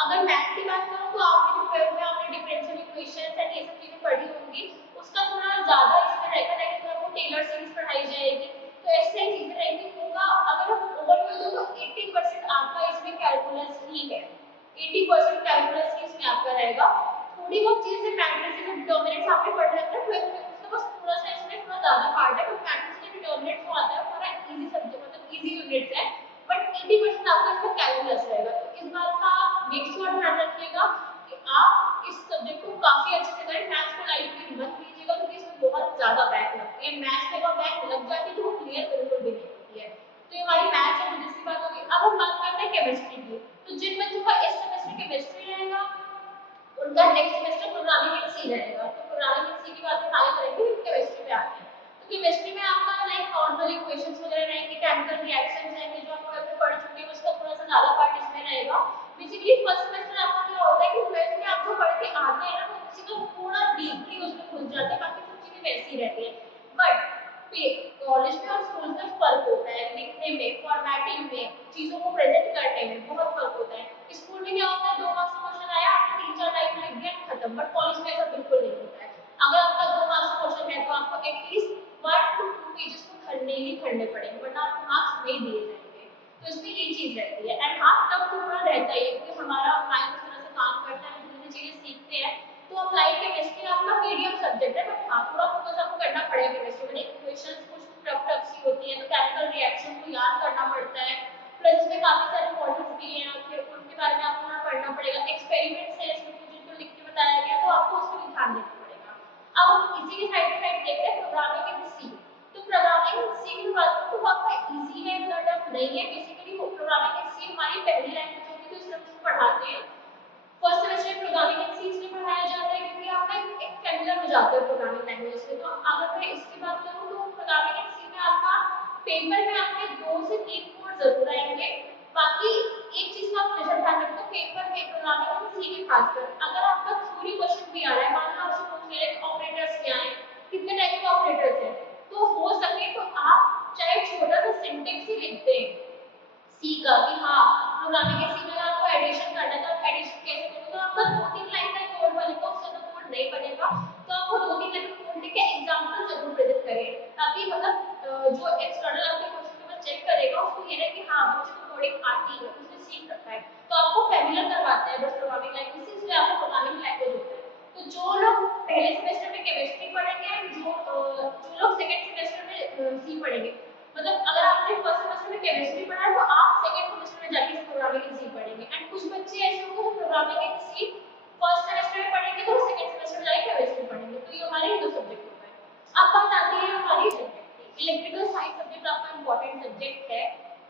अगर मैथ्स की बात करूं तो आपने जो 12th में आपने डिफरेंशियल इक्वेशंस एंड ये सब चीजें पढ़ी होंगी, उसका थोड़ा ज्यादा इसमें रहेगा, लाइक आपको टेलर सीरीज पढ़ाई जाएगी, तो ऐसे ही चीजें रहेंगी। होगा अगर हम ओवरव्यू दो तो 80% आपका इसमें कैलकुलस ही है, 80% कैलकुलस ही इसमें आपका रहेगा। थोड़ी बहुत चीजें मैट्रिसेस और डिटरमिनेंट्स आपने पढ़ रखा है 12th में, उसका बस थोड़ा सा इसमें थोड़ा ज्यादा पार्ट है, तो मैट्रिसेस और डिटरमिनेंट्स जो आता है हमारा इजी सब्जेक्ट मतलब इजी यूनिट्स है, बट 80% आपका इसमें कैलकुलस रहेगा। तो इस बात का मेक श्योर ध्यान रखिएगा कि आप इस सब्जेक्ट को काफी अच्छे से करें। मैथ्स को लाइटली मत लीजिएगा क्योंकि इसमें बहुत ज्यादा बैक लगती है, मैथ्स में अगर बैक लग जाती है तो वो क्लियर बिल्कुल भी नहीं होती है। तो ये हमारी मैथ्स और फिजिक्स की बात होगी। अब हम बात करते हैं केमिस्ट्री की। तो जिन बच्चों का इस सेमेस्टर केमिस्ट्री रहेगा उनका नेक्स्ट सेमेस्टर प्रोग्रामिंग इन सी रहेगा। तो प्रोग्रामिंग इन सी की बात हम आगे करेंगे, केमिस्ट्री पे आते हैं। तो केमिस्ट्री में आपका लाइक नॉर्मल इक्वेशंस वगैरह रहेंगे, केमिकल रिएक्शंस रहेंगे जो आप पहले पढ़ चुके हैं, उसका थोड़ा सा ज्यादा पार्ट इसमें रहेगा। बेसिकली फर्स्ट सेमेस्टर आपका क्या होता है कि 12th में आप जो पढ़ के आते हैं ना तो उसी का थोड़ा डीपली उसमें घुस जाते हैं, बाकी सब चीजें वैसी रहती है। बट कॉलेज में और स्कूल में फर्क होता है, लिखने में, फॉर्मेटिंग में, चीजों को प्रेजेंट करने में बहुत फर्क होता है। स्कूल में क्या होता है 2 मार्क्स का क्वेश्चन आया, आपने 3-4 लाइन लिख दिया खत्म, बट कॉलेज में ऐसा बिल्कुल नहीं होता है। अगर आपका 2 मार्क्स का क्वेश्चन है तो आपको एटलीस्ट 1 to 2 पेजेस को भरने ही भरने पड़ेंगे वरना आपको मार्क्स नहीं दिए जाएंगे। तो इसमें ये चीज रहती है। एंड हाँ, टफ तो थोड़ा रहता ही है क्योंकि हमारा माइंड उस तरह से काम करता है, हम धीरे चीजें सीखते हैं। तो अप्लाइड केमिस्ट्री आपका मीडियम सब्जेक्ट है, बट हाँ थोड़ा फोकस आपको करना पड़ेगा केमिस्ट्री में। इक्वेशंस कुछ टफ सी होती है तो केमिकल रिएक्शन को याद करना पड़ता है, प्लस इसमें काफी सारे मॉडल्स भी हैं और फिर उनके बारे में आपको थोड़ा पढ़ना पड़ेगा। एक्सपेरिमेंट्स हैं इसमें कुछ जिनको लिख के बताया गया, तो आपको उसमें भी ध्यान देना पड़ेगा। अब हम इसी के साइड बाय साइड देखते हैं प्रोग्रामिंग इन सी। तो प्रोग्रामिंग सी की बात करूँ तो वो आपका इजी है, इतना टफ नहीं है। बेसिकली वो प्रोग्रामिंग सी हमारी पहली लैंग्वेज होती है, तो इसलिए हम इसको पढ़ाते हैं। फर्स्ट सेमेस्टर में प्रोग्रामिंग इन सी इसलिए पढ़ाया जाता है क्योंकि आप ना एक फैमिलियर हो जाते हो प्रोग्रामिंग लैंग्वेज से। तो अगर मैं इसकी बात करूँ तो प्रोग्रामिंग इन सी में आपका पेपर में आपके 2 से 3 कोड जरूर आएंगे। बाकी एक चीज का आप हमेशा ध्यान रखो, पेपर में प्रोग्रामिंग इन सी के खासकर अगर आपका थ्योरी क्वेश्चन भी आ रहा है, मान लो आपसे पूछ ले रहे ऑपरेटर्स क्या हैं, कितने टाइप के ऑपरेटर्स हैं, तो हो सके तो आप चाहे छोटा सा सिंटेक्स ही लिख दें सी का कि हाँ प्रोग्रामिंग के सी में आपको एडिशन करना है, तो आप एडिशन कैसे करोगे, तो आपका 2-3 लाइन का कोड बनेगा, उससे तो कोड नहीं बनेगा। तो आपको 2-3 लाइन का कोड लिख के एग्जांपल जरूर प्रेजेंट करें, ताकि मतलब जो एक्सटर्नल आपके क्वेश्चन पेपर चेक करेगा उसको ये रहे कि हाँ बच्चे को कोडिंग आती है, उसने सीख रखा है। तो आपको फैमिलियर करवाते हैं बस प्रोग्रामिंग लैंग्वेज से, इसलिए आपको प्रोग्रामिंग लैंग्वेज होता है। तो जो लोग पहले सेमेस्टर में केमिस्ट्री पढ़ेंगे, जो लोग सेकंड सेमेस्टर में सी पढ़ेंगे, मतलब अगर आपने फर्स्ट सेमेस्टर में केमिस्ट्री पढ़ा है तो आप सेकंड सेमेस्टर में जाके प्रोग्रामिंग इन सी पढ़ेंगे। एंड कुछ बच्चे ऐसे होंगे जो programming in C first semester में पढ़ेंगे तो सेकंड सेमेस्टर में जाके केमिस्ट्री पढ़ेंगे। तो ये हमारे दो सब्जेक्ट हो गए। अब बात आती है हमारी सब्जेक्ट की। इलेक्ट्रिकल साइंस सब्जेक्ट आपका इंपॉर्टेंट सब्जेक्ट है।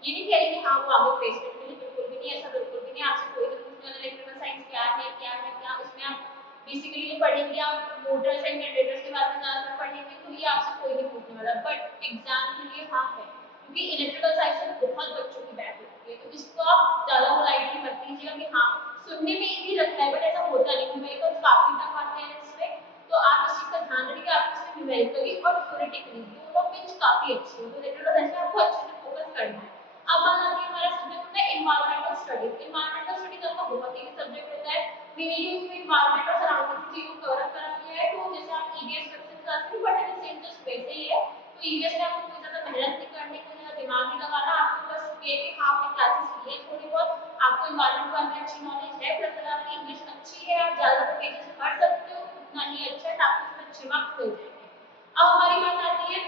ये नहीं कह रही कि हाँ वो आगे प्लेसमेंट के लिए बिल्कुल भी नहीं, ऐसा बिल्कुल भी नहीं। आपसे कोई भी पूछने वाला इलेक्ट्रिकल साइंस क्या है क्या है क्या, उसमें आप बेसिकली जो पढ़ेंगे आप मोटर्स एंड जनरेटर्स के बारे में ज्यादातर पढ़ेंगे, तो ये आपसे कोई नहीं पूछने वाला। बट एग्जाम के लिए हाँ है, क्योंकि इलेक्ट्रिकल साइंस में बहुत बच्चों की बैक लगती है, तो इसको आप ज्यादा लाइटली मत लीजिएगा कि हाँ सुनने में इजी लगता है बट ऐसा होता नहीं। न्यूमेरिकल्स काफी टफ आते हैं इसमें, तो आप इस चीज का ध्यान रखिए। आप इसमें न्यूमेरिकली और थ्योरेटिकली दोनों पिच काफी अच्छी है, तो इलेक्ट्रिकल साइंस में आपको अच्छे से फोकस करना है। अब बात आती है हमारा सब्जेक्ट होता है एनवायरमेंटल स्टडीज। एनवायरमेंटल स्टडीज आपका बहुत ही सब्जेक्ट होता है। मेनली उसमें एनवायरमेंट और सराउंडिंग चीजों को कवर अप करा गया है। तो जैसे आप ईवीएस वेबसाइट क्लास में पढ़े थे सेम जस्ट वैसे ही है। तो ईवीएस में आपको कोई ज्यादा मेहनत नहीं करनी, कोई ज्यादा दिमाग नहीं लगाना, आपको बस ये कि हाँ आपने क्लासेस लिए थोड़ी बहुत, आपको एनवायरमेंट के बारे में अच्छी नॉलेज है, प्लस अगर आपकी इंग्लिश अच्छी है, आप ज्यादातर पेजेस पढ़ सकते हो, उतना ही अच्छा है, तो आपको उसमें अच्छे मार्क्स मिल जाएंगे। अब हमारी बात आती है,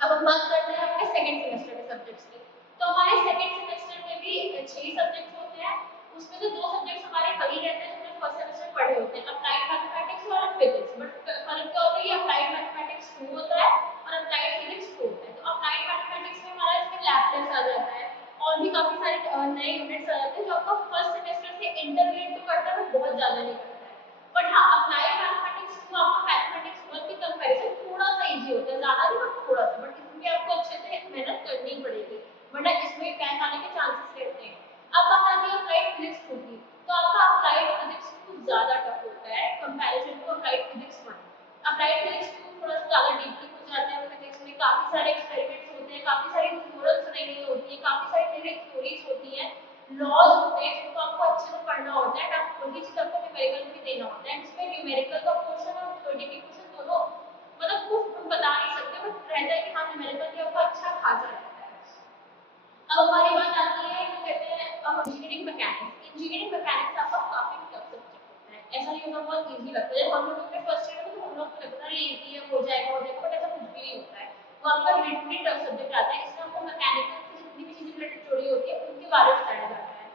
अब हम बात करते हैं अपने सेकंड सेमेस्टर के सब्जेक्ट्स की। तो हमारे सेकंड सेमेस्टर में भी 6 सब्जेक्ट्स होते हैं। उसमें से 2 सब्जेक्ट्स हमारे वही रहते हैं जो हमने फर्स्ट सेमेस्टर में पढ़े होते हैं, अप्लाइड मैथमेटिक्स और फिजिक्स। बट फर्क क्या होता है, ये अप्लाइड मैथमेटिक्स 2 होता है और अप्लाइड फिजिक्स 2 होता है। तो अप्लाइड मैथमेटिक्स में हमारा इसमें लैब टेस्ट आ जाता है और भी काफी सारे नए यूनिट्स आ जाते हैं जो आपका फर्स्ट सेमेस्टर से इंटरलेट तो करता है बट बहुत ज्यादा नहीं करता है। बट हाँ अप्लाइड मैथमेटिक्स को आपका मैथमेटिक्स 1 की कंपैरिजन थोड़ा सा इजी होता है, ज्यादा नहीं बट थोड़ा सा। बट इसमें आपको अच्छे से मेहनत करनी पड़ेगी वरना इसमें बैंक आने के चांसेस रहते हैं। अब बात आती है अप्लाइड फिजिक्स 2 की। तो आपका अप्लाइड फिजिक्स 2 ज्यादा टफ होता है comparison to applied physics 1। Applied physics 2 थोड़ा सा ज्यादा डीपली हो जाते हैं फिजिक्स में, काफी सारे एक्सपेरिमेंट्स होते हैं, काफी सारी थ्योरम्स नई होती है, काफी सारी नई थ्योरीज होती है, लॉज होते हैं जिनको आपको अच्छे से पढ़ना होता है। आप वही चीज आपको न्यूमेरिकल भी देना होता है, जिसमें न्यूमेरिकल का पोर्शन और थ्योरेटिकल पोर्शन दोनों मतलब वो हम बता नहीं सकते बट रहता है कि हाँ न्यूमेरिकल भी आपका अच्छा खासा रहता है। अब हमारी बात आती है जो कहते हैं अब इंजीनियरिंग मैकेनिक्स। इंजीनियरिंग मैकेनिक्स आपका काफी टफ सब्जेक्ट होता है, ऐसा नहीं होगा बहुत इजी लगता है। हम लोगों ने फर्स्ट ईयर में तो हम लोग को लगता है इजी है, हो जाएगा बट ऐसा कुछ भी नहीं होता है। वो आपका लिटरली टफ सब्जेक्ट आता है। इसमें आपको मैकेनिकल से जितनी भी चीजें रिलेटेड जुड़ी होती है उनके बारे में बताया जाता है।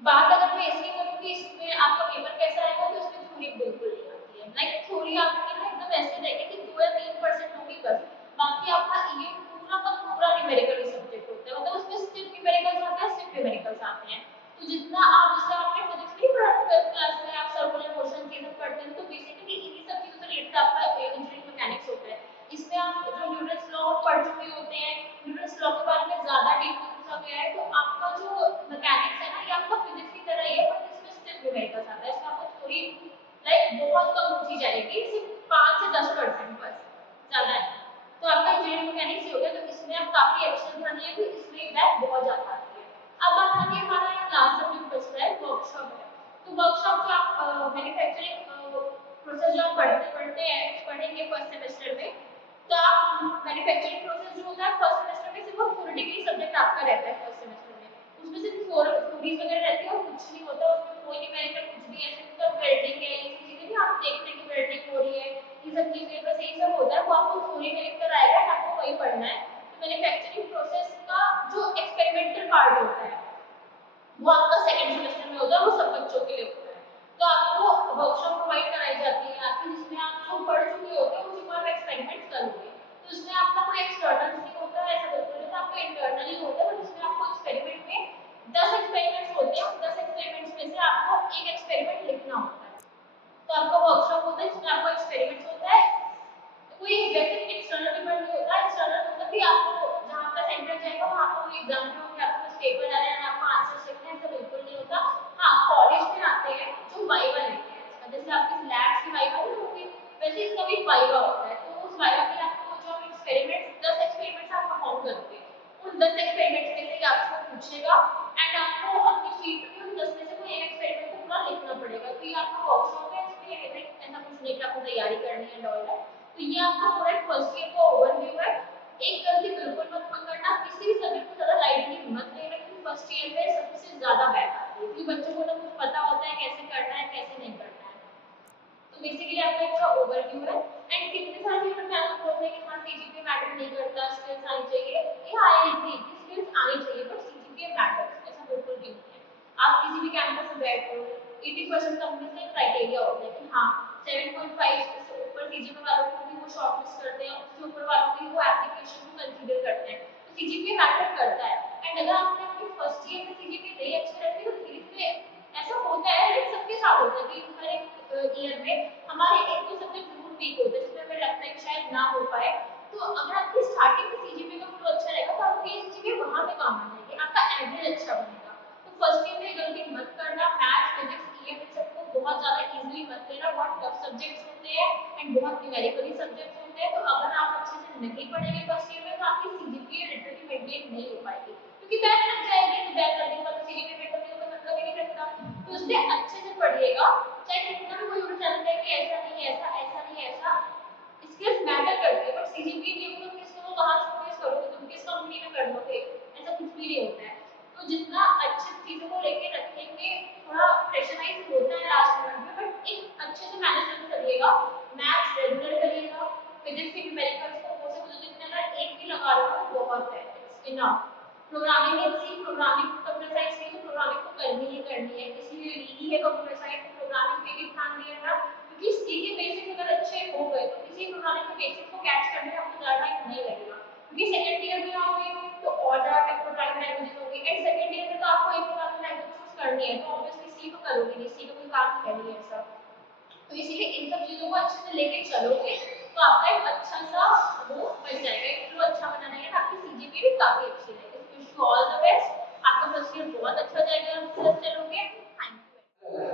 बात अगर मैं इसकी करूँ कि इसमें आपका पेपर कैसा आएगा, तो इसमें थ्योरी बिल्कुल नहीं आती है। लाइक थ्योरी आपकी ना एकदम ऐसे रहेगी कि 2 या 3% होगी बस, बाकी आपका ये पूरा का पूरा न्यूमेरिकल सब्जेक्ट होता है। मतलब उसमें सिर्फ न्यूमेरिकल्स आते हैं, सिर्फ न्यूमेरिकल्स आते हैं। तो जितना आप जैसे आपने फिजिक्स नहीं पढ़ा 12th क्लास में, आप सर्कुलर मोशन ये सब पढ़ते हैं, तो बेसिकली इन्हीं सब चीजों से रिलेटेड आपका इंजीनियरिंग मैकेनिक्स होता है। इसमें आप जो न्यूटन्स लॉ पढ़ चुके होते हैं, न्यूटन्स लॉ के बारे में ज्यादा डीप पूछा गया है, तो आपका जो मैकेनिक्स है ना ये आपका फिजिक्स की तरह ही है बट इसमें सिर्फ न्यूमेरिकल्स आता है। इसमें आपको थ्योरी लाइक बहुत कम पूछी जाएगी, सिर्फ 5 से 10% बस, ज्यादा नहीं। तो आपका इंजीनियरिंग मैकेनिक्स ही हो गया। तो इसमें आप काफी अच्छे से ध्यान दिए कि इसमें बैक बहुत ज्यादा आती है। अब बात आती है हमारा एक लास्ट सब्जेक्ट बचता है वर्कशॉप है। तो वर्कशॉप जो आप मैन्युफैक्चरिंग प्रोसेस जो आप पढ़ेंगे फर्स्ट सेमेस्टर में, तो आप मैन्युफैक्चरिंग प्रोसेस जो होता है फर्स्ट सेमेस्टर में सिर्फ वो थ्योरेटिकली सब्जेक्ट आपका रहता है फर्स्ट सेमेस्टर में। उसमें सिर्फ थ्योरीज वगैरह रहती है और कुछ नहीं होता उसमें, कोई न्यूमेरिकल कुछ भी ऐसे मतलब वेल्डिंग है ये सब चीजें नहीं, आप देखते हैं कि वेल्डिंग हो रही है ये सब चीजें बस यही सब होता है। वो आपको थ्योरी में लिखकर आएगा, आपको वही पढ़ना है। तो मैन्युफैक्चरिंग प्रोसेस का जो एक्सपेरिमेंटल पार्ट होता है वो आपका सेकंड सेमेस्टर में होता है, वो सब बच्चों के लिए होता है। तो आपको वर्कशॉप प्रोवाइड कराई जाती है आपकी, जिसमें आप जो पढ़ चुके होते हैं उसी को आप एक्सपेरिमेंट करोगे। तो इसमें आपका आपका वर्कशॉप है, इसमें ऐसा कुछ नहीं कि आपको तैयारी करनी है डॉल है। तो ये आपका पूरा फर्स्ट ईयर का ओवरव्यू है। एक गलती बिल्कुल मत करना, किसी भी सब्जेक्ट को ज़्यादा लाइटली मत लेना, क्योंकि फर्स्ट ईयर में सबसे ज़्यादा बैक आती है, क्योंकि बच्चों को ना कुछ पता होता है कैसे करना है कैसे नहीं करना है। तो बेसिकली आपका एक पूरा ओवरव्यू है। एंड कितने सारे चीज़ें चैनल बोलते हैं कि हाँ सीजीपीए मैटर नहीं करता, स्किल्स आनी चाहिए। ये आई एग्री कि स्किल्स आनी चाहिए, बट सीजीपीए मैटर्स ऐसा बिल्कुल नहीं है। आप किसी भी कैंपस में बैठो, 80% कंपनीज का क्राइटेरिया होता है कि हाँ 7.5 से ऊपर सीजीपीए वालों को भी वो शॉर्टलिस्ट करते हैं, उससे ऊपर वालों की वो एप्लीकेशन को कंसीडर करते हैं। तो सीजीपीए मैटर करता है। एंड अगर आपने अपनी फर्स्ट ईयर में सीजीपीए नहीं अच्छी रखी तो धीरे धीरे ऐसा होता है, लेकिन सबके साथ होता है कि हर एक ईयर में हमारे एक दो सब्जेक्ट जरूर वीक होते हैं जिसमें हमें लगता है कि शायद ना हो पाए। तो अगर आपकी स्टार्टिंग में सीजीपीए का फ्लो अच्छा रहेगा तो आपकी ये सीजीपीए वहां पे काम आ जाएगी, आपका एवरेज अच्छा बनेगा। तो फर्स्ट ईयर में गलती मत करना, मैथ्स फिजिक्स ईएमएस सबको बहुत ज्यादा इजीली मत लेना, बहुत टफ सब्जेक्ट्स होते हैं एंड बहुत न्यूमेरिकली सब्जेक्ट्स होते हैं। तो अगर आप अच्छे से नहीं पढ़ेंगे फर्स्ट ईयर में तो आपकी सीजीपीए लिटरली मेंटेन नहीं हो पाएगी, क्योंकि बैक लग जाएगी। तो बैक लगने के बाद सीजीपीए मेंटेन करने का मतलब ही नहीं रखता। तो इसलिए अच्छे से पढ़िएगा, चाहे कितना भी कोई यूट्यूब चैनल कहे कि ऐसा नहीं ऐसा ऐसा नहीं ऐसा, स्किल्स मैटर करती है, बट सीजीपीए के ऊपर किसको कहाँ शोकेस करोगे, तुम किस कंपनी में कर लोगे, ऐसा कुछ भी नहीं होता है। तो जितना अच्छे चीजों को लेके रखेंगे, थोड़ा प्रेशराइज होता है लास्ट मोमेंट में, बट एक अच्छे से मैनेजमेंट करिएगा। मैथ्स रेगुलर करिएगा, फिजिक्स के न्यूमेरिकल्स को हो सके तो जितने अगर एक भी लगा रहे हो बहुत है, it's enough. Programming is C, programming computer science की तो प्रोग्रामिंग तो करनी ही करनी है, इसीलिए ली है कंप्यूटर साइंस। प्रोग्रामिंग पे भी ध्यान दिया था, क्योंकि सी के बेसिक्स अगर अच्छे हो गए तो किसी प्रोग्रामिंग के बेसिक्स को कैच करने में आपको ज़्यादा टाइम नहीं लगेगा, क्योंकि सेकंड ईयर में आओगे तो और ज़्यादा प्रोग्रामिंग लैंग्वेजेस होगी, एंड सेकंड ईयर में तो आपको एक प्रोग्रामिंग लैंग्वेज चूज करनी है, तो ऑब्वियसली सी तो करोगे नहीं, सी का कोई काम है नहीं ऐसा। तो इसीलिए इन सब चीज़ों को अच्छे से लेके चलोगे तो आपका एक अच्छा सा वो बन जाएगा, एक फ्लो अच्छा बना रहेगा, आपकी सीजीपीए भी काफ़ी अच्छी रहेगी। Wish you all the best, आपका फर्स्ट ईयर बहुत अच्छा जाएगा, आप चलोगे। Thank you.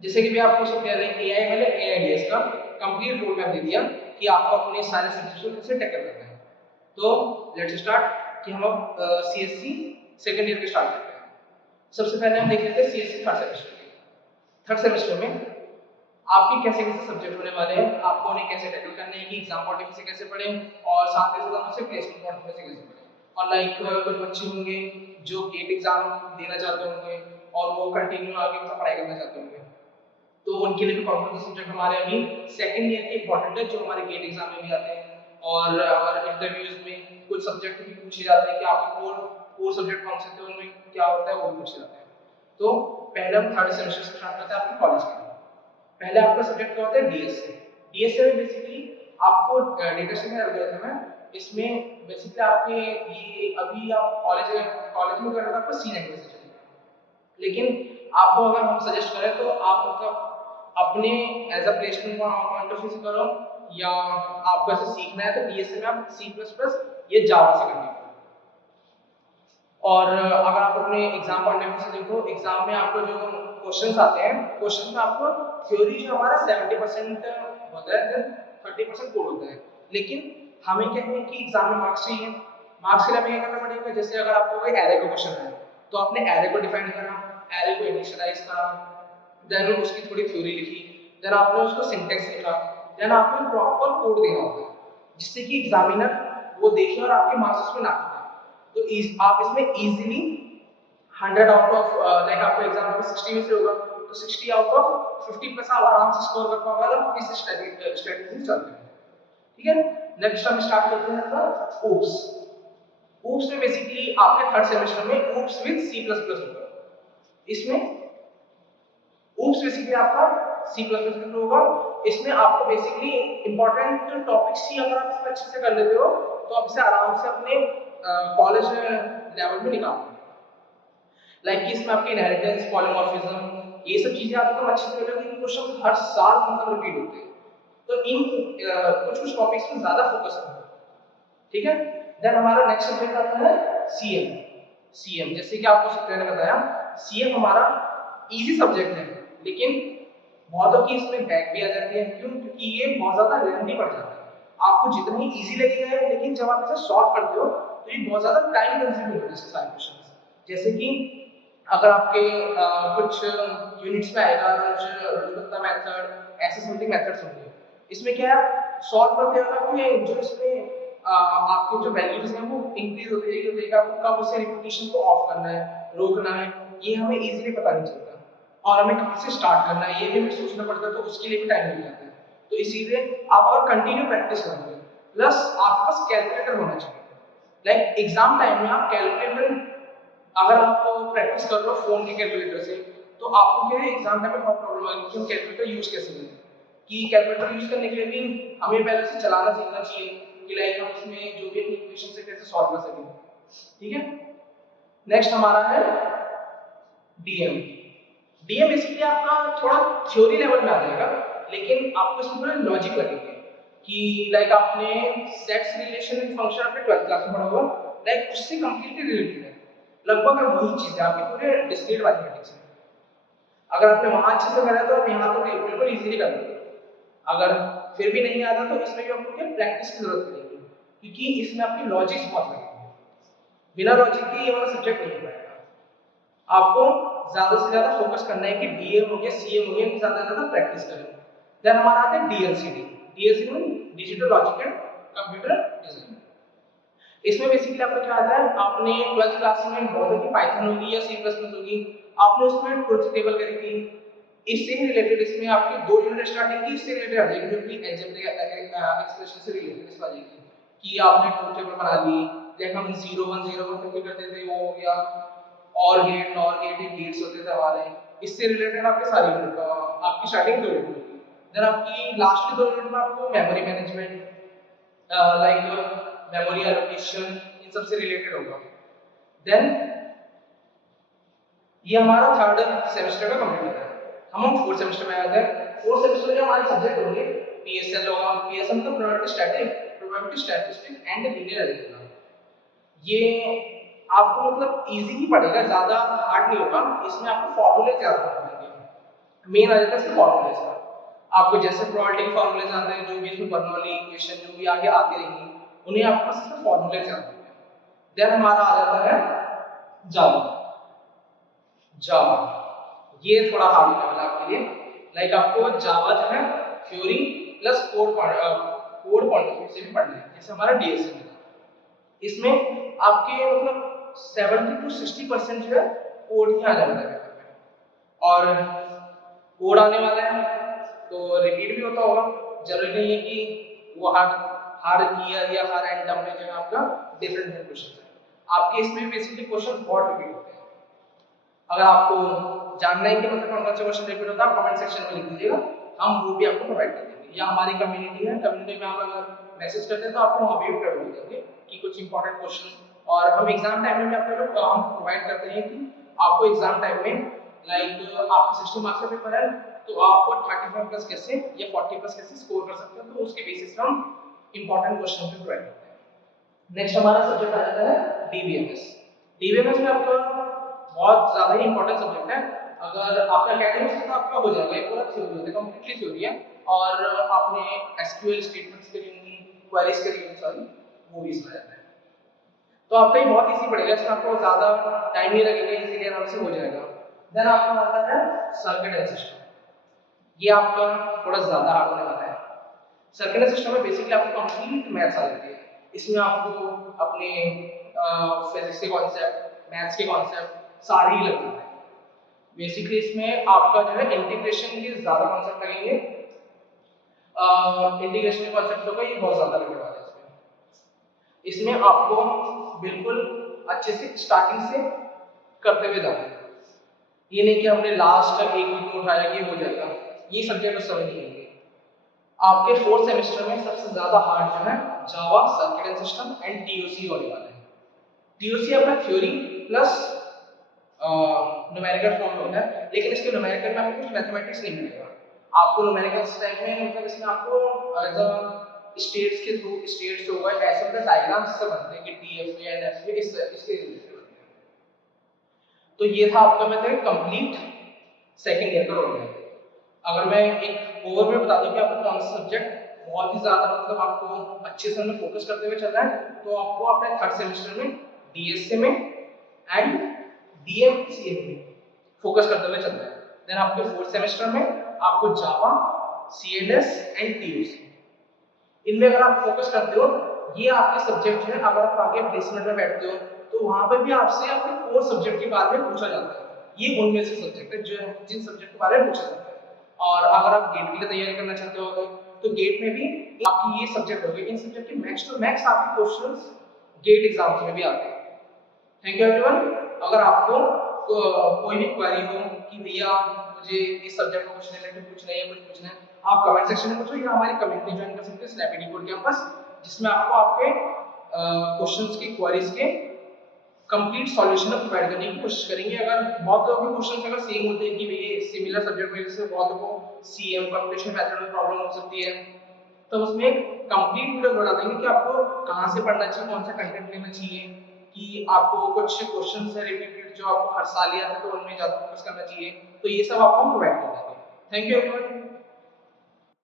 जैसे कि भी आपको सब कह रहे हैं एआई मतलब एआईडीएस का कंप्लीट रोड मैप दे दिया कि आपको अपने सारे सब्जेक्ट्स को कैसे टैकल करना है। तो लेट्स स्टार्ट कि हम अब सीएससी सेकंड ईयर के स्टार्ट करते हैं। सबसे पहले हम देख लेते हैं सीएससी थर्ड सेमेस्टर के। थर्ड सेमेस्टर में आपके कैसे कैसे सब्जेक्ट होने वाले हैं, आपको उन्हें कैसे टैकल करने हैं, कि एग्जाम पॉइंट ऑफ व्यू से कैसे पढ़ें और साथ के साथ हम उसे प्लेसमेंट पॉइंट ऑफ व्यू से कैसे पढ़ें। और लाइक कुछ बच्चे होंगे जो गेट एग्जाम देना चाहते होंगे और वो कंटिन्यू आगे पढ़ाई करना चाहते होंगे, तो उनके लिए भी कौन कौन से सब्जेक्ट हमारे अभी सेकंड ईयर के इंपॉर्टेंट है जो हमारे गेट एग्जाम में भी आते हैं। और हमारे इंटरव्यूज में कुछ सब्जेक्ट भी पूछे जाते हैं कि आपके कोर सब्जेक्ट कौन से थे, उनमें क्या होता है वो भी पूछे जाते हैं। तो पहले हम थर्ड सेमेस्टर से स्टार्ट करते हैं आपके कॉलेज के लिए। पहले आपका सब्जेक्ट क्या होता है डीएसए। डीएसए में बेसिकली आपको डेटा स्ट्रक्चर एल्गोरिथम है, इसमें बेसिकली आपके ये अभी आप कॉलेज में कर रहे हो आपको सी लैंग्वेज से चलेगा, लेकिन आपको अगर हम सजेस्ट करें तो आप मतलब अपने as a placement point of view से करो, या आपको ऐसे सीखना है तो डीएसए में आप C++ ये जावा से करेंगे। और अगर आप अपने एग्जाम पॉइंट ऑफ व्यू से देखो, एग्जाम में आपको जो क्वेश्चंस आते हैं, क्वेश्चंस में आपको थ्योरी जो हमारा 70% होता है, देन 30% कोड होता है। लेकिन हमें क्या है कि एग्जाम में मार्क्स चाहिए, मार्क्स के लिए हमें क्या करना पड़ेगा, जैसे अगर आपको कोई एरे का क्वेश्चन है तो आपने एरे को डिफाइन करा, एरे को इनिशियलाइज करा, देन उसकी थोड़ी थ्योरी लिखी, देन आपने उसको सिंटैक्स लिखा, देन आपने प्रॉपर कोड देना होता है जिससे कि एग्जामिनर वो देखे और आपके मार्क्स उसमें ना कटे। तो आप इसमें इजीली 100 आउट ऑफ लाइक आपको एग्जाम में 60 में से होगा तो 60 आउट ऑफ 50 प्लस आप आराम से स्कोर कर पाओगे अगर इस स्ट्रेटजी चलते हैं। ठीक है, नेक्स्ट हम स्टार्ट करते हैं अपना ओप्स। ओप्स में बेसिकली आपके थर्ड सेमेस्टर में ओप्स विद C++ होगा। इसमें ओप्स बेसिकली आपका C++ होगा। इसमें आपको बेसिकली इंपॉर्टेंट टॉपिक्स ही अगर आप इसमें अच्छे से कर लेते हो तो आप इसे आराम से अपने कॉलेज लेवल में निकाल पाओगे। लाइक कि इसमें आपके इनहेरिटेंस, पॉलीमॉर्फिज्म, ये सब चीजें आप एकदम अच्छे से करोगे, इन क्वेश्चन हर साल मतलब रिपीट होते हैं, तो इन कुछ टॉपिक्स पे ज्यादा फोकस करो। ठीक है, देन हमारा नेक्स्ट सब्जेक्ट आता है सीएम। सीएम जैसे कि आपको सत्या ने बताया, सीएम हमारा इजी सब्जेक्ट है, लेकिन बहुतों की इसमें बैक भी आ जाती है। क्यों? क्योंकि ये बहुत ज्यादा लेंथी पड़ जाता है। आपको जितना ही इजी लगेगा, लेकिन जब आप इसे सॉल्व करते हो तो ये बहुत ज्यादा टाइम कंज्यूमिंग होता है सारे क्वेश्चंस। जैसे कि अगर आपके कुछ यूनिट्स में आएगा रुजगत्ता मेथड, ऐसे समथिंग मेथड्स होंगे। इसमें क्या है, सॉल्व करते वक्त आपको जो इसमें आपके जो वैल्यूज हैं वो इंक्रीज होती जाएगी, तो आपको कब उसे रिपीटिशन को ऑफ करना है, रोकना है, ये हमें इजीली पता नहीं चलता। और हमें कहाँ से स्टार्ट करना है ये भी हमें सोचना पड़ता है, तो उसके लिए भी टाइम लग जाता है। तो इसीलिए आप अगर कंटिन्यू प्रैक्टिस करोगे, प्लस आपके पास कैलकुलेटर होना चाहिए। लाइक एग्जाम टाइम में आप कैलकुलेटर, अगर आप प्रैक्टिस कर रहे हो फोन के कैलकुलेटर से, तो आपको क्या है एग्जाम टाइम में बहुत प्रॉब्लम आएगी कि हम कैलकुलेटर यूज कैसे करें। कि कैलकुलेटर यूज करने के लिए भी हमें पहले से चलाना सीखना चाहिए, कि लाइक हम उसमें जो भी इक्वेशन से कैसे सॉल्व कर सकें। ठीक है, नेक्स्ट हमारा है डीएम। डीएम बेसिकली आपका थोड़ा थ्योरी लेवल में आ जाएगा, लेकिन आपको इसमें थोड़ा लॉजिक लगेंगे। कि लाइक आपने सेट्स रिलेशन एंड फंक्शन आपने 12th क्लास में पढ़ा होगा, लाइक उससे कंप्लीटली रिलेटेड है, लगभग वही चीज है आपके पूरे डिस्क्रीट मैथमेटिक्स में। अगर आपने वहां अच्छे से करा तो आप यहाँ तो बिल्कुल इजीली कर लोगे। अगर फिर भी नहीं आता तो इसमें भी आपको क्या प्रैक्टिस की जरूरत पड़ेगी, क्योंकि इसमें आपकी लॉजिक्स बहुत लगेंगे। बिना लॉजिक के ये वाला सब्जेक्ट नहीं हो पाएगा। आपको ज्यादा से ज्यादा फोकस करना है कि डीएम हो गया, सीएम हो गया, ज्यादा से ज्यादा प्रैक्टिस करें। देन हमारा आता है DLCD. DLCD mean digital logic and computer design. इसमें बेसिकली आपको क्या आता है, आपने 12th क्लास में बहुत होगी पाइथन होगी या सी प्लस प्लस होगी, आपने उसमें ट्रुथ टेबल करी थी। इससे रिलेटेड इसमें आपकी 2 यूनिट स्टार्टिंग की, इससे रिलेटेड आ जाएगी जो कि अलजेब्रिक एक्सप्रेशन से रिलेटेड इस आ जाएगी कि आपने ट्रुथ टेबल बना ली, लाइक हम 0 1 0 1 करके करते थे, वो हो गया। और गेट, नॉर गेट, गेट्स होते थे हमारे, इससे रिलेटेड आपके सारी यूनिट आपकी स्टार्टिंग 2 यूनिट होगी। देन आपकी लास्ट के 2 यूनिट में आपको memory management, like memory allocation, इन सब से रिलेटेड होगा। देन ये हमारा थर्ड सेमेस्टर का कंप्लीट है। हम फोर्थ सेमेस्टर में आते हैं। फोर्थ सेमेस्टर में हमारे सब्जेक्ट होंगे पीएसएल होगा, पीएसएल मतलब probability statistics and linear algebra. ये आपको मतलब इजी ही पड़ेगा, ज्यादा हार्ड नहीं होगा। इसमें आपको फॉर्मूले याद रखने पड़ेंगे, मेन आ जाता है इसमें फॉर्मूले का। आपको जैसे प्रोबेबिलिटी के फॉर्मूले आते हैं, जो भी इसमें बर्नौली इक्वेशन जो भी आगे आती रहेंगी, उन्हें आपको इसमें फॉर्मूले याद रखने हैं। देन हमारा आ जाता है जावा। जावा ये थोड़ा हार्ड लेवल है आपके लिए। लाइक आपको जावा जो है theory plus code point of view से भी पढ़ना है, जैसे हमारा डीएसए में। इसमें आपके मतलब 70 to 60% जो है कोड ही आ जाता है, और कोड आने वाला है तो रिपीट भी होता होगा। जरूरी नहीं है कि वो हर ईयर या हर एंड में जो है आपका डिफरेंट क्वेश्चन है। आपके इसमें बेसिकली क्वेश्चन बहुत रिपीट होते हैं। अगर आपको जानना है कि मतलब कौन कौन से क्वेश्चन रिपीट होता है, आप कमेंट सेक्शन में लिख दीजिएगा, हम वो भी आपको प्रोवाइड कर देंगे। या हमारी कम्युनिटी है, कम्युनिटी में आप अगर मैसेज करते हैं तो आपको वहाँ पे भी प्रोवाइड देंगे कि कुछ इंपॉर्टेंट क्वेश्चन। और हम एग्जाम टाइम में भी आपको लोग हम प्रोवाइड करते हैं कि आपको एग्जाम टाइम में लाइक आपको 60 मार्क्स का पेपर है, तो आपको 35 प्लस कैसे या 40 प्लस कैसे स्कोर कर सकते हैं, तो उसके बेसिस पर हम इंपॉर्टेंट क्वेश्चन भी प्रोवाइड करते हैं। नेक्स्ट हमारा सब्जेक्ट आ जाता है डीबीएमएस। डीबीएमएस में आपका बहुत ज्यादा ही इंपॉर्टेंट सब्जेक्ट है। अगर आपका एकेडमिक्स तो आपका हो जाएगा, ये पूरा थ्योरी होता है, कंप्लीटली थ्योरी है। और आपने एसक्यूएल स्टेटमेंट्स करी होंगी, क्वेरीज करी होंगी, सॉरी वो भी इसमें जाता है। तो आपका ये बहुत इजी पड़ेगा, इसमें आपको ज्यादा टाइम नहीं लगेगा, इजीली आराम से हो जाएगा। देन आपका आता है सर्किट एंड सिस्टम। ये आपका थोड़ा ज्यादा हार्ड होने वाला है। सर्किट एंड सिस्टम में बेसिकली आपको कंप्लीट मैथ्स आ जाती है। इसमें आपको अपने फिजिक्स के कॉन्सेप्ट, मैथ्स के कॉन्सेप्ट सारी ही लगती है। बेसिकली इसमें आपका जो है इंटीग्रेशन के ज्यादा कॉन्सेप्ट लगेंगे। इंटीग्रेशन के कॉन्सेप्ट होगा ये बहुत ज्यादा लगने वाला है इसमें आपको बिल्कुल अच्छे से स्टार्टिंग से करते हुए जाना है। ये नहीं कि हमने लास्ट एक वीक में उठाया कि हो जाएगा, ये सब्जेक्ट उस समय नहीं होंगे। आपके फोर्थ सेमेस्टर में सबसे ज्यादा हार्ड जो है Java, circuit and system and TOC होने वाला है। टीओसी आपका थ्योरी प्लस न्यूमेरिकल फॉर्म में होता है, लेकिन इसके न्यूमेरिकल में आपको कुछ मैथमेटिक्स नहीं मिलेगा। आपको न्यूमेरिकल टाइप में मतलब इसमें आपको एज अ स्टेट्स के थ्रू स्टेट्स होगा, ऐसे मतलब डायग्राम्स से बनते हैं कि टीएफ या एनएफ इसके रिलेटेड बनते हैं। तो ये था आपका मेथड कंप्लीट सेकंड ईयर का रोल है। अगर मैं एक ओवरव्यू बता दूं कि आपको कौन सा सब्जेक्ट बहुत ही ज्यादा मतलब आपको अच्छे से उनमें फोकस करते हुए चलना है, तो आपको अपने थर्ड सेमेस्टर में डीएसए में एंड डीएम सीएम में फोकस करते हुए चलना है। देन आपके 4th सेमेस्टर में आपको जावा, सीएनएस एंड टीयूसी, इनमें अगर आप फोकस करते हो, ये आपके सब्जेक्ट हैं। अगर आप आगे प्लेसमेंट में बैठते हो तो वहां पर भी आपसे अपने कोर सब्जेक्ट के बारे में पूछा जाता है। ये उनमें से सब्जेक्ट है जो जिन सब्जेक्ट के बारे में पूछा जाता है। और अगर आप गेट के लिए तैयारी करना चाहते हो तो गेट में भी आपकी ये सब्जेक्ट होगी। इन सब्जेक्ट के मैक्स टू मैक्स आपके क्वेश्चंस गेट एग्जाम्स में भी आते हैं। Thank you everyone. अगर आपको कोई भी क्वेरी हो कि भैया मुझे इस सब्जेक्ट में कुछ रिलेटेड पूछना है, कुछ पूछना है, आप कमेंट सेक्शन में पूछो या हमारी कम्युनिटी ज्वाइन कर सकते हैं स्नैपडी कोड कैंपस, जिसमें आपको आपके क्वेश्चंस की क्वेरीज के कंप्लीट सॉल्यूशन प्रोवाइड करने की कोशिश करेंगे। अगर बहुत लोगों के क्वेश्चंस अगर सेम होते हैं कि भैया सिमिलर सब्जेक्ट में, जैसे बहुत लोगों को सीएम कंप्यूटेशन मेथड में प्रॉब्लम हो सकती है, तो उसमें एक कंप्लीट वीडियो बना देंगे कि आपको कहां से पढ़ना चाहिए, कौन सा कंटेंट लेना चाहिए, कि आपको कुछ क्वेश्चंस है रिपीटेड जो आपको हर साल याद है तो उनमें ज्यादा फोकस करना चाहिए। तो ये सब आपको प्रोवाइड कर देंगे। Thank you everyone.